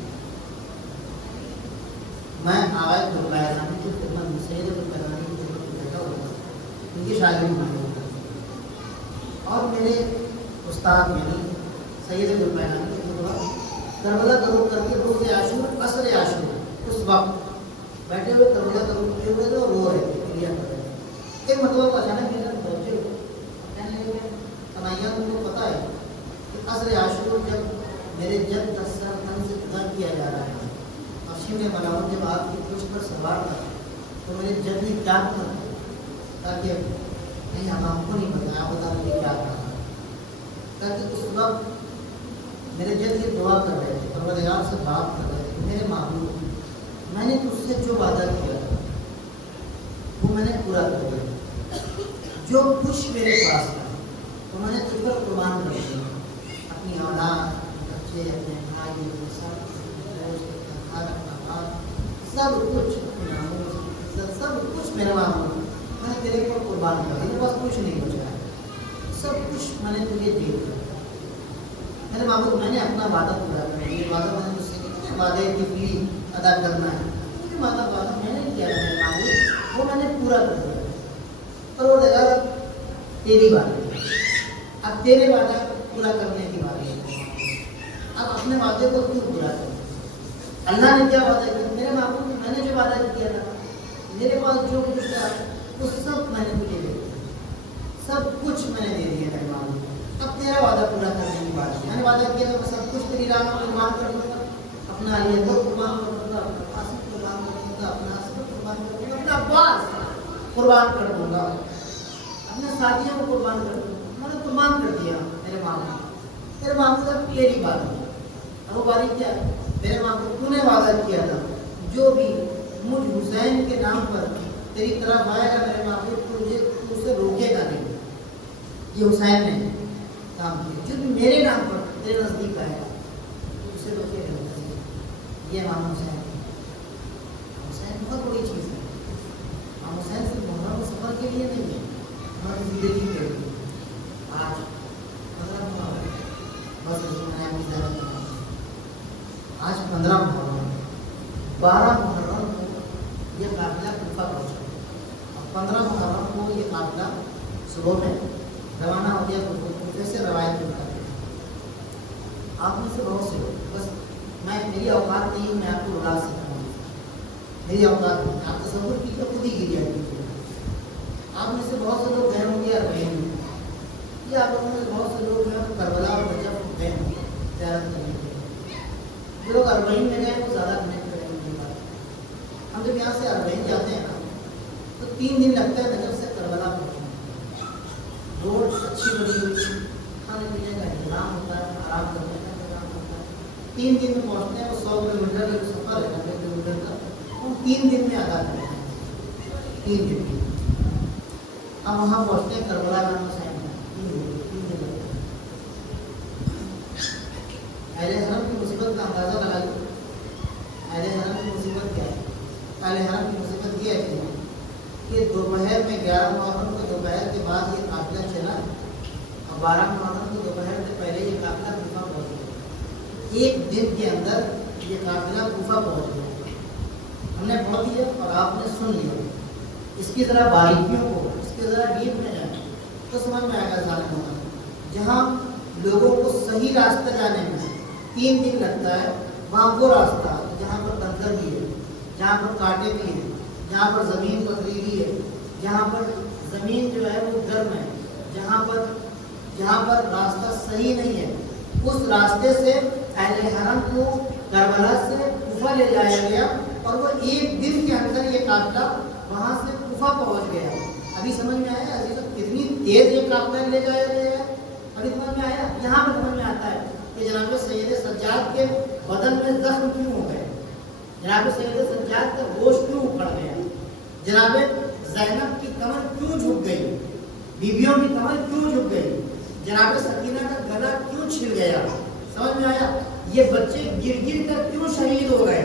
میں آغا گل پیغانی کی خدمت میں سید گل پیغانی کی خدمت میں بیٹھا ہوا تھا. ان کی شاگرد بنا ہوا تھا اور میرے استاد یعنی سید گل پیغانی کی خدمت کربلا ضرور کر کے روز عاشور عصر عاشور اس وقت بیٹھے ہوئے کربلا ضرور کیے ہوئے تھے اور رو رہے تھے کلیا کر رہے تھے. ایک مطلب اچانک میرے توجہ کہنے لگے تنائیان کو پتہ ہے کہ عصر عاشور جب میرے جد دستر تن سے جدا کیا جا رہا ہے اور شیو بناؤ جب آپ کی پشت پر سوار تھا تو میرے جد نے کیا کیا تاکہ نہیں ہم آپ کو نہیں بتایا آپ بتا مجھے کیا کہا تاکہ اس وقت میرے جد یہ دعا کر رہے تھے پروردگار سے بات کر رہے تھے میرے معبود میں نے تجھ سے جو وعدہ کیا وہ میں نے پورا کر دیا. جو کچھ میرے پاس تھا تو میں نے تجھ پر قربان کر دیا. اپنی اولاد بچے اپنے بھائی سب کچھ سب کچھ میرے معبود میں نے تیرے پر قربان کر دیا. میرے پاس کچھ نہیں بچا ہے. سب کچھ میں نے تجھے دے دیا. میرے معبود میں نے اپنا وعدہ پورا کر دیا. وعدہ میں نے مجھ سے کتنے وعدے کی فی ادا کرنا ہے مجھے وعدہ میں نے کیا میرے معبود وہ میں نے پورا کر دیا. اور وہ دیکھا تیری بات ہے. اب تیرے وعدہ پورا کرنے کی بات ہے. اب اپنے وعدے کو کیوں پورا کر. اللہ نے کیا وعدہ کیا میرے معبود میں نے جو وعدہ کیا تھا میرے پاس جو کچھ تھا وہ سب میں نے تجھے دے دیا. سب کچھ میں نے دے دیا میرے معبود. اب تیرا وعدہ پورا کرنے کی بات ہے. میں نے وعدہ کیا تھا میں سب کچھ تیری راہ میں قربان کر دوں گا. اپنا علی کو قربان کر دوں گا. اپنا قاسم قربان کر دوں گا. اپنا اسد قربان کر دوں گا. اپنا عباس قربان کر دوں گا. اپنے ساتھیوں کو قربان کر دوں گا. میں نے قربان کر دیا میرے معبود. میرے معبود اب تیری بات ہے. اب وہ باری کیا ہے میرے معبود تو نے وعدہ کیا تھا جو بھی مجھ حسین کے نام پر تیری طرف آئے گا میرے معبود تجھے اسے روکے گا نہیں. یہ حسین نے کام کیا. جو بھی میرے نام پر تیرے نزدیک آئے گا اسے روکے گا. یہ امام حسین. حسین بہت بڑی چیز ہے. امام حسین صرف محرم سفر کے لیے نہیں ہے ہماری زندگی کے لیے. آج 15 محرم بس میں آپ کی زیادہ آج 15 محرم 12 محرم کو یہ قافلہ کوفہ پہنچا اور 15 محرم کو یہ قافلہ صبح میں روانہ ہو گیا. کوفے سے روایت کرتا ہے. آپ میں سے بہت سے لوگ بس میں میری اوقات نہیں میں آپ کو اڑا سکتا ہوں. میری اوقات نہیں. آپ تصور کیجیے خود ہی گر جائے کیجیے. آپ میں سے بہت سے لوگ گئے ہوں گے اربعین میں یا آپ میں سے بہت سے لوگ ہیں کربلا اور نجف گئے ہوں گے زیارت کرنے کے لیے. جو لوگ اربعین میں گئے وہ زیادہ کنیکٹ کریں گے. ہم جب یہاں سے اربعین جاتے ہیں نا تو 3 دن لگتا ہے نجف سے کربلا پہنچنے. روڈ اچھی بڑی ہوئی کھانے پینے کا انتظام ہوتا ہے. آرام کرنے کا انتظام ہوتا ہے. 3 دن میں پہنچتے ہیں. وہ 100 کلومیٹر کا سفر ہے 90 کلومیٹر کا ہم 3 دن میں ادا کرتے ہیں. 3 دن میں ہم وہاں پہنچتے ہیں کربلا نام حسین میں. 3 دن لگتے ہیں. اہل حرم کی مصیبت کا اندازہ لگائیے. اہل حرم کی مصیبت کیا ہے؟ اہل حرم کی مصیبت یہ ہے کہ دوپہر میں 11 محرم کو دوپہر کے بعد یہ قافلہ چلا اور 12 محرم کو دوپہر سے پہلے یہ قافلہ کوفہ پہنچ گیا. 1 دن کے اندر یہ قافلہ کوفہ پہنچ گیا. ہم نے پڑھ لیا اور آپ نے سن لیا. اس کی ذرا باریکیوں کو اس کی ذرا ڈیپ میں جائیں تو سمجھ میں آئے گا. ظالم ہوگا جہاں لوگوں کو صحیح راستہ جانے میں 3 دن لگتا ہے وہاں وہ راستہ جہاں پر پتھر بھی ہے, جہاں پر کانٹے بھی ہیں, جہاں پر زمین پتھریلی ہے, جہاں پر زمین جو ہے وہ گرم ہے, جہاں پر راستہ صحیح نہیں ہے, اس راستے سے اہل حرم کو کربلا سے کوفہ لے جایا گیا اور وہ ایک دن کے اندر یہ قافلہ وہاں سے کوفہ پہنچ گیا. ابھی سمجھ میں آیا عزیزو کتنی تیز یہ قافلہ لے جایا گیا ہے؟ ابھی سمجھ میں آیا؟ یہاں پر سمجھ میں آتا ہے کہ جناب سید سجاد کے بدن میں زخم کیوں ہو گئے, جناب سید سجاد کا گوشت کیوں اکھڑ گیا, جناب زینب کی کمر کیوں جھک گئی, بیویوں کی کمر کیوں جھک گئی, جناب سکینہ کا گلا کیوں چھل گیا. سمجھ میں آیا؟ یہ بچے گر گر کر کیوں شہید ہو گئے.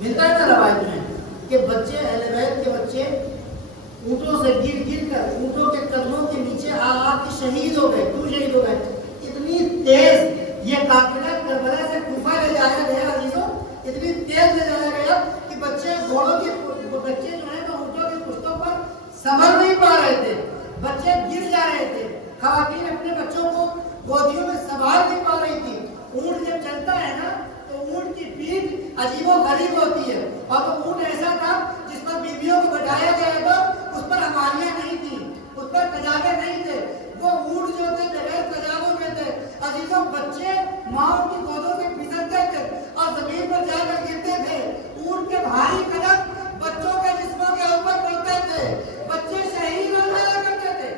ملتا ہے نا روایت میں کہ بچے اہل بیت کے بچے اونٹوں سے گر گر کر اونٹوں کے قدموں کے نیچے آ آ کے شہید ہو گئے. کیوں شہید ہو گئے؟ اتنی تیز یہ قافلہ کربلا سے کوفہ لے جایا گیا عزیزوں, اتنی تیز لے جایا گیا کہ بچے گھوڑوں کے بچے جو ہیں وہ اونٹوں کے پشتوں پر سنبھل نہیں پا رہے تھے, بچے گر جا رہے تھے. خواتین اپنے بچوں کو گودیوں میں سنبھال نہیں پا رہی تھی. اونٹ جب چلتا ہے نا تو اونٹ کی پیٹھ عجیب و غریب ہوتی ہے, اور وہ اونٹ ایسا تھا جس پر بیویوں کو بٹھایا جائے گا, اس پر امالیاں نہیں تھی, اس پر تجاوے نہیں تھے. وہ اونٹ جو تھے بغیر تجاووں میں تھے. عزیزوں بچے ماؤں کی گودوں سے پھسلتے تھے اور زمین پر جا کر گرتے تھے. اونٹ کے بھاری قدم بچوں کے جسموں کے اوپر پڑتے تھے, بچے شہید ہو جایا کرتے تھے.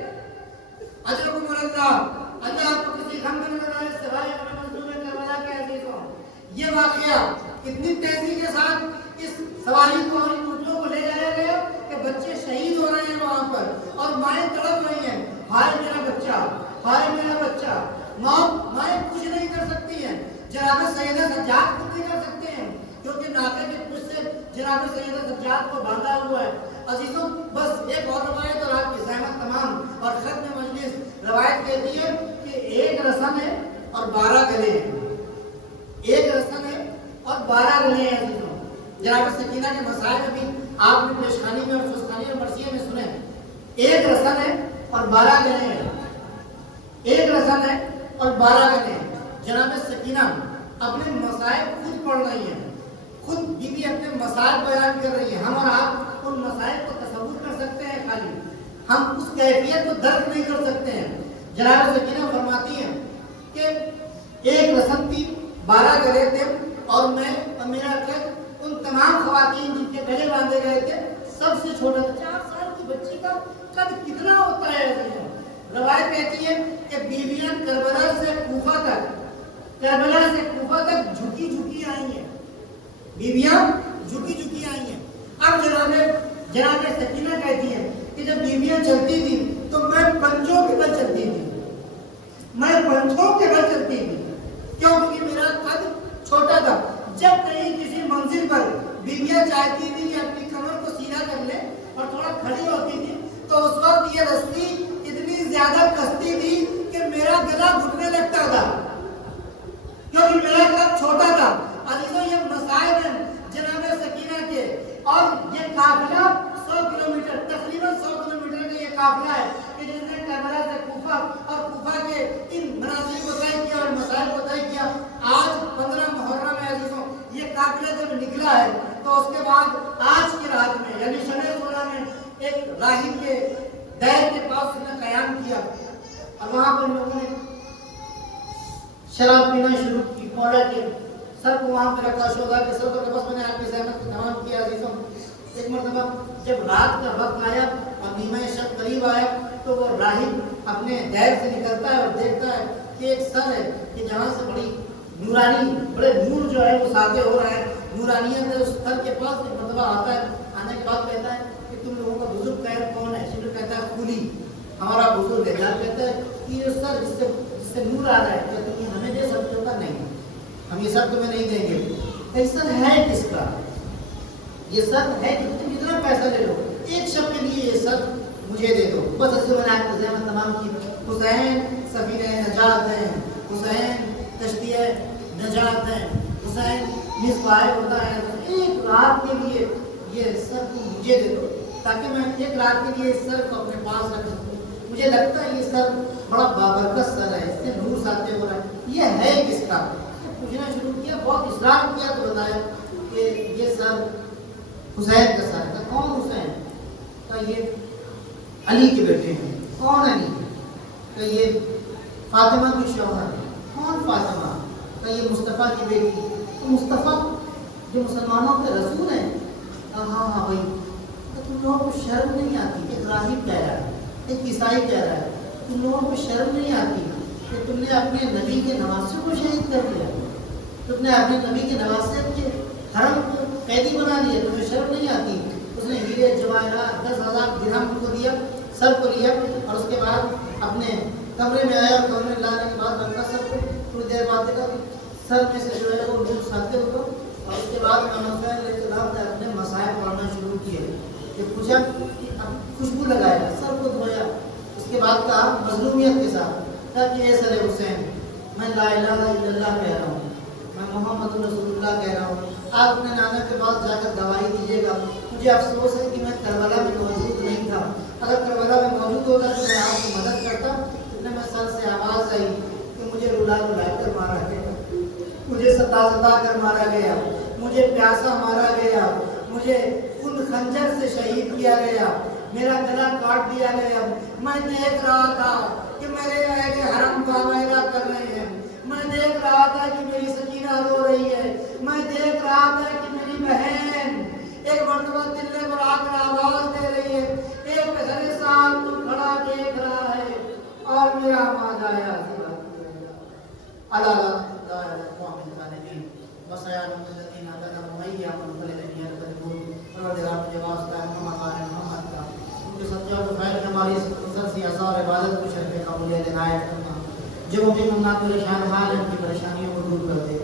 اجرکم اللہ, اللہ آپ کو کسی غم میں نظر آئے سوائے اپنے منصوبے کربلا کے عزیزوں. یہ واقعہ کتنی تیزی کے ساتھ اس سواری کو اور اونٹوں کو لے جایا گیا کہ بچے شہید ہو رہے ہیں وہاں پر, اور مائیں تڑپ رہی ہیں, ہائے میرا بچہ, ہائے میرا بچہ. مائیں کچھ نہیں کر سکتی ہیں, جناب سیدہ سجاد کچھ نہیں کر سکتے ہیں کیونکہ ناقے کے پشت سے جناب سیدہ سجاد کو باندھا ہوا ہے. عزیزوں بس ایک اور روایت اور آپ کی زحمت تمام اور ختم مجلس. روایت کہتی ہے کہ ایک رسم ہے اور 12 گلے ہیں, ایک رسم ہے اور 12 گلے ہیں. عزیزوں جناب سکینہ کے مسائل بھی آپ نے پیشخانی میں اور فسخانی اور مرثیہ میں سنے. ایک رسم ہے اور 12 گلے ہیں, ایک رسم ہے اور 12 گلے ہیں. جناب سکینہ اپنے مسائل خود پڑھ رہی ہیں, خود بیوی اپنے مسائل بیان کر رہی ہے. ہم اور آپ ان مسائل کو تصور کر سکتے ہیں, خالی ہم اس کیفیت کو درک نہیں کر سکتے ہیں. جناب سکینہ فرماتی ہیں کہ ایک رسم تھی, 12 گلے تھے, اور میں اور میرا قد ان تمام خواتین جن کے گلے باندھے گئے تھے سب سے چھوٹا تھا. 4 سال کی بچی کا قد کتنا ہوتا ہے عزیزوں؟ روایت کہتی ہے کہ بیویاں کربلا سے کوفہ تک جھکی جھکی آئی ہیں, بیویاں جھکی جھکی آئی ہیں. اب جناب سکینہ کہتی ہیں کہ جب بیویاں چلتی تھی تو میں پنجوں کے بل چلتی تھی, میں پنجوں کے بل چلتی تھی, کیونکہ میرا قد چھوٹا تھا. جب کہیں کسی منزل پر بیویاں چاہتی تھی کہ اپنی کمر کو سیدھا کر لے اور تھوڑا کھڑی ہوتی تھی تو اس وقت یہ رسی اتنی زیادہ کستی تھی کہ میرا گلا گھٹنے لگتا تھا, کیونکہ میرا قد چھوٹا تھا. عزیزوں یہ مسائل ہیں جناب سکینہ کے, اور یہ قافلہ 100 کلومیٹر, تقریباً 100 کلومیٹر کا یہ قافلہ ہے کہ جس نے کربلا سے کوفہ اور کوفہ کے ان منازل کو طے کیا اور مسائل کو طے کیا. آج 15 محرم ہے عزیزوں, یہ قافلہ جب نکلا ہے تو اس کے بعد آج کی رات میں یعنی شب 16 میں ایک راہب کے دیر کے پاس اس نے قیام کیا, اور وہاں پر لوگوں نے شراب پینا شروع کی. مولا کے سر کو وہاں پہ رکھا, شوہر کے سر کو بس میں نے آپ کی زحمت کو تمام کیا. عزیزوں ایک مرتبہ جب رات کا وقت آیا اور نیمہ شب قریب آیا تو وہ راہب اپنے دیر سے نکلتا ہے اور دیکھتا ہے کہ ایک سر ہے کہ جہاں سے بڑی نورانی, بڑے نور جو ہے وہ ساطع ہو رہا ہے, نورانیت ہے. اس سر کے پاس ایک مرتبہ آتا ہے, آنے کے بعد کہتا ہے کہ تم لوگوں کا بزرگ خیر کون ہے؟ شبر کہتا ہے کولی, ہمارا بزرگ ہے. جان کہتا ہے کہ یہ سر جس سے نور آ رہا ہے کیا تم یہ ہمیں دے سکتے ہو؟ نہیں, ہم یہ سر تمہیں نہیں دیں گے. سر ہے کس کا؟ یہ سر ہے کہ تم کتنا پیسہ لے لو, ایک شب کے لیے یہ سر مجھے دے دو. بس اس میں نے آپ کی زحمت تمام کی. حسین سفینہ نجات ہیں, حسین کشتیہ نجات ہیں, حسین مصباح ہوتا ہے. ایک رات کے لیے یہ سر تم مجھے دے دو تاکہ میں ایک رات کے لیے اس سر کو اپنے پاس رکھ سکوں. مجھے لگتا ہے یہ سر بڑا بابرکت سر ہے, اس سے نور ساطع ہو رہا ہے. یہ ہے کس کا؟ پوچھنا شروع کیا, بہت اصرار کیا تو بتایا کہ یہ سر حسین کا سر تھا. کون حسین؟ کہ یہ علی کے بیٹے ہیں. کون علی؟ کہ یہ فاطمہ کی شوہر. کون فاطمہ؟ کہ کہ یہ مصطفیٰ کی بیٹی، تو مصطفیٰ جو مسلمانوں کے رسول ہیں، ہاں ہاں بھائی، تو تم لوگوں کو شرم نہیں آتی؟ ایک راہب کہہ رہا ہے، ایک عیسائی کہہ رہا ہے، تم لوگوں کو شرم نہیں آتی کہ تم نے اپنے نبی کے نواسے کو شہید کر دیا، تم نے اپنے نبی کے نواسے کے حرم کو قیدی بنا دیا، تمہیں شرم نہیں آتی؟ اس نے ہیرے جواہرات 10,000 درہم کو دیا، سب کو لیا، اور اس کے بعد اپنے کمرے میں آیا، اور کمرے میں لانے کے بعد رکھا سب کو، تھوڑی دیر بعد دیکھا سر میں سے جو ہے وہ لوگ ساتھے ہوگا، اور اس کے بعد امام حسین علیہ السلام نے اپنے مسائل پڑھنا شروع کیے، کہ پوچھا، خوشبو لگایا، سر کو دھویا، اس کے بعد کہا مظلومیت کے ساتھ، کہا کہ اے سر حسین، میں لا الہ الا اللہ کہہ رہا ہوں، میں محمد رسول اللہ کہہ رہا ہوں، آپ اپنے نانا کے پاس جا کر گواہی دیجیے گا، مجھے افسوس ہے کہ میں کربلا میں موجود نہیں تھا، اگر کربلا میں موجود ہوتا تو میں آپ کی مدد کرتا، اتنے میں سر سے آواز آئی کہ مجھے رلا رلا کر مارا گیا، مجھے ستا ستا کر مارا گیا، مجھے پیاسا مارا گیا، مجھے ان خنجر سے شہید کیا گیا، میرا گلا کاٹ دیا گیا، میں دیکھ رہا تھا کہ میرے اہل حرم گواہیلا کر رہے ہیں، میں دیکھ رہا تھا کہ میری سکینہ رو رہی ہے، میں دیکھ رہا تھا کہ میری بہن ایک مرتبہ دلے پر آ کر آواز دے رہی ہے، ایک پسر سال تو کھڑا دیکھ رہا ہے، اور میرا آواز آیا اللہ قوم الظالمین وسیان الذین ظلموا ایاهم فلن يغفرون۔ پروردگار مجھے واسطہ ہے محمد کا، ان کے صدقہ و خیر میں ہماری سر سی اثار عبادت کو شرف قبولیت عنایت فرما، جو مبین ممنات پریشان حال ان کی پریشانیوں کو دور کر دے،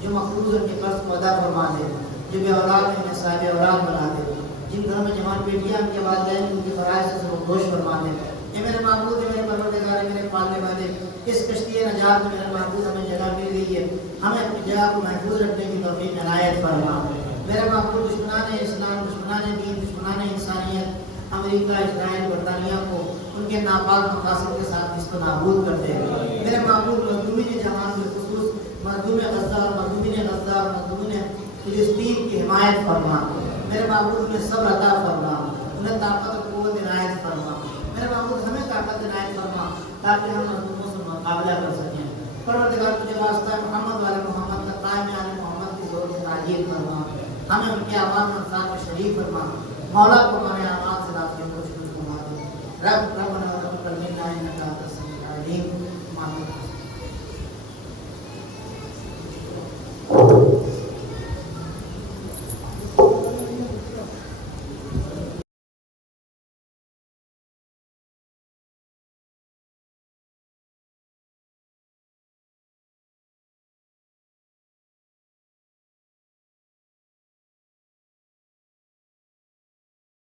جو مقروض ان کے قرض کو ادا فرما دے، جو بے اولاد ہیں انہیں صاحب اولاد بنا دے، جن گھروں میں جوان بیٹیاں ان کے والدین ان کی فرائض سے وہ گوش فرما دے، اے میرے معبود، اے میرے پروردگار، اے میرے پالنے والے، اس کشتی نجات میں میرے محبوب ہمیں جگہ مل گئی ہے، ہمیں اپنی جگہ کو محفوظ رکھنے کی توفیق عنایت فرما۔ میرے محبوب، دشمنان اسلام، دشمنان دین، دشمنان انسانیت، امریکہ، اسرائیل، برطانیہ کو ان کے ناپاک مقاصد کے ساتھ اس کو نابود کر دے۔ میرے محبوب، مظلومین جہان بالخصوص مظلوم غزہ اور مظلومین غزہ اور مظلومین فلسطین کی حمایت فرما۔ میرے محبوب، انہیں صبر عطا فرما، انہیں طاقت و قوت عنایت فرما۔ میرے محبوب، ہمیں طاقت عنایت فرما تاکہ ہم مظلوموں سے مقابلہ کر سکیں۔ پروردگار تجھے واسطہ ہے محمد والے محمد کا، قائم آل محمد کی زور سے تعجیل فرما، ہمیں ان کے اعمال میں انصاف و شریف فرما۔ مولا کو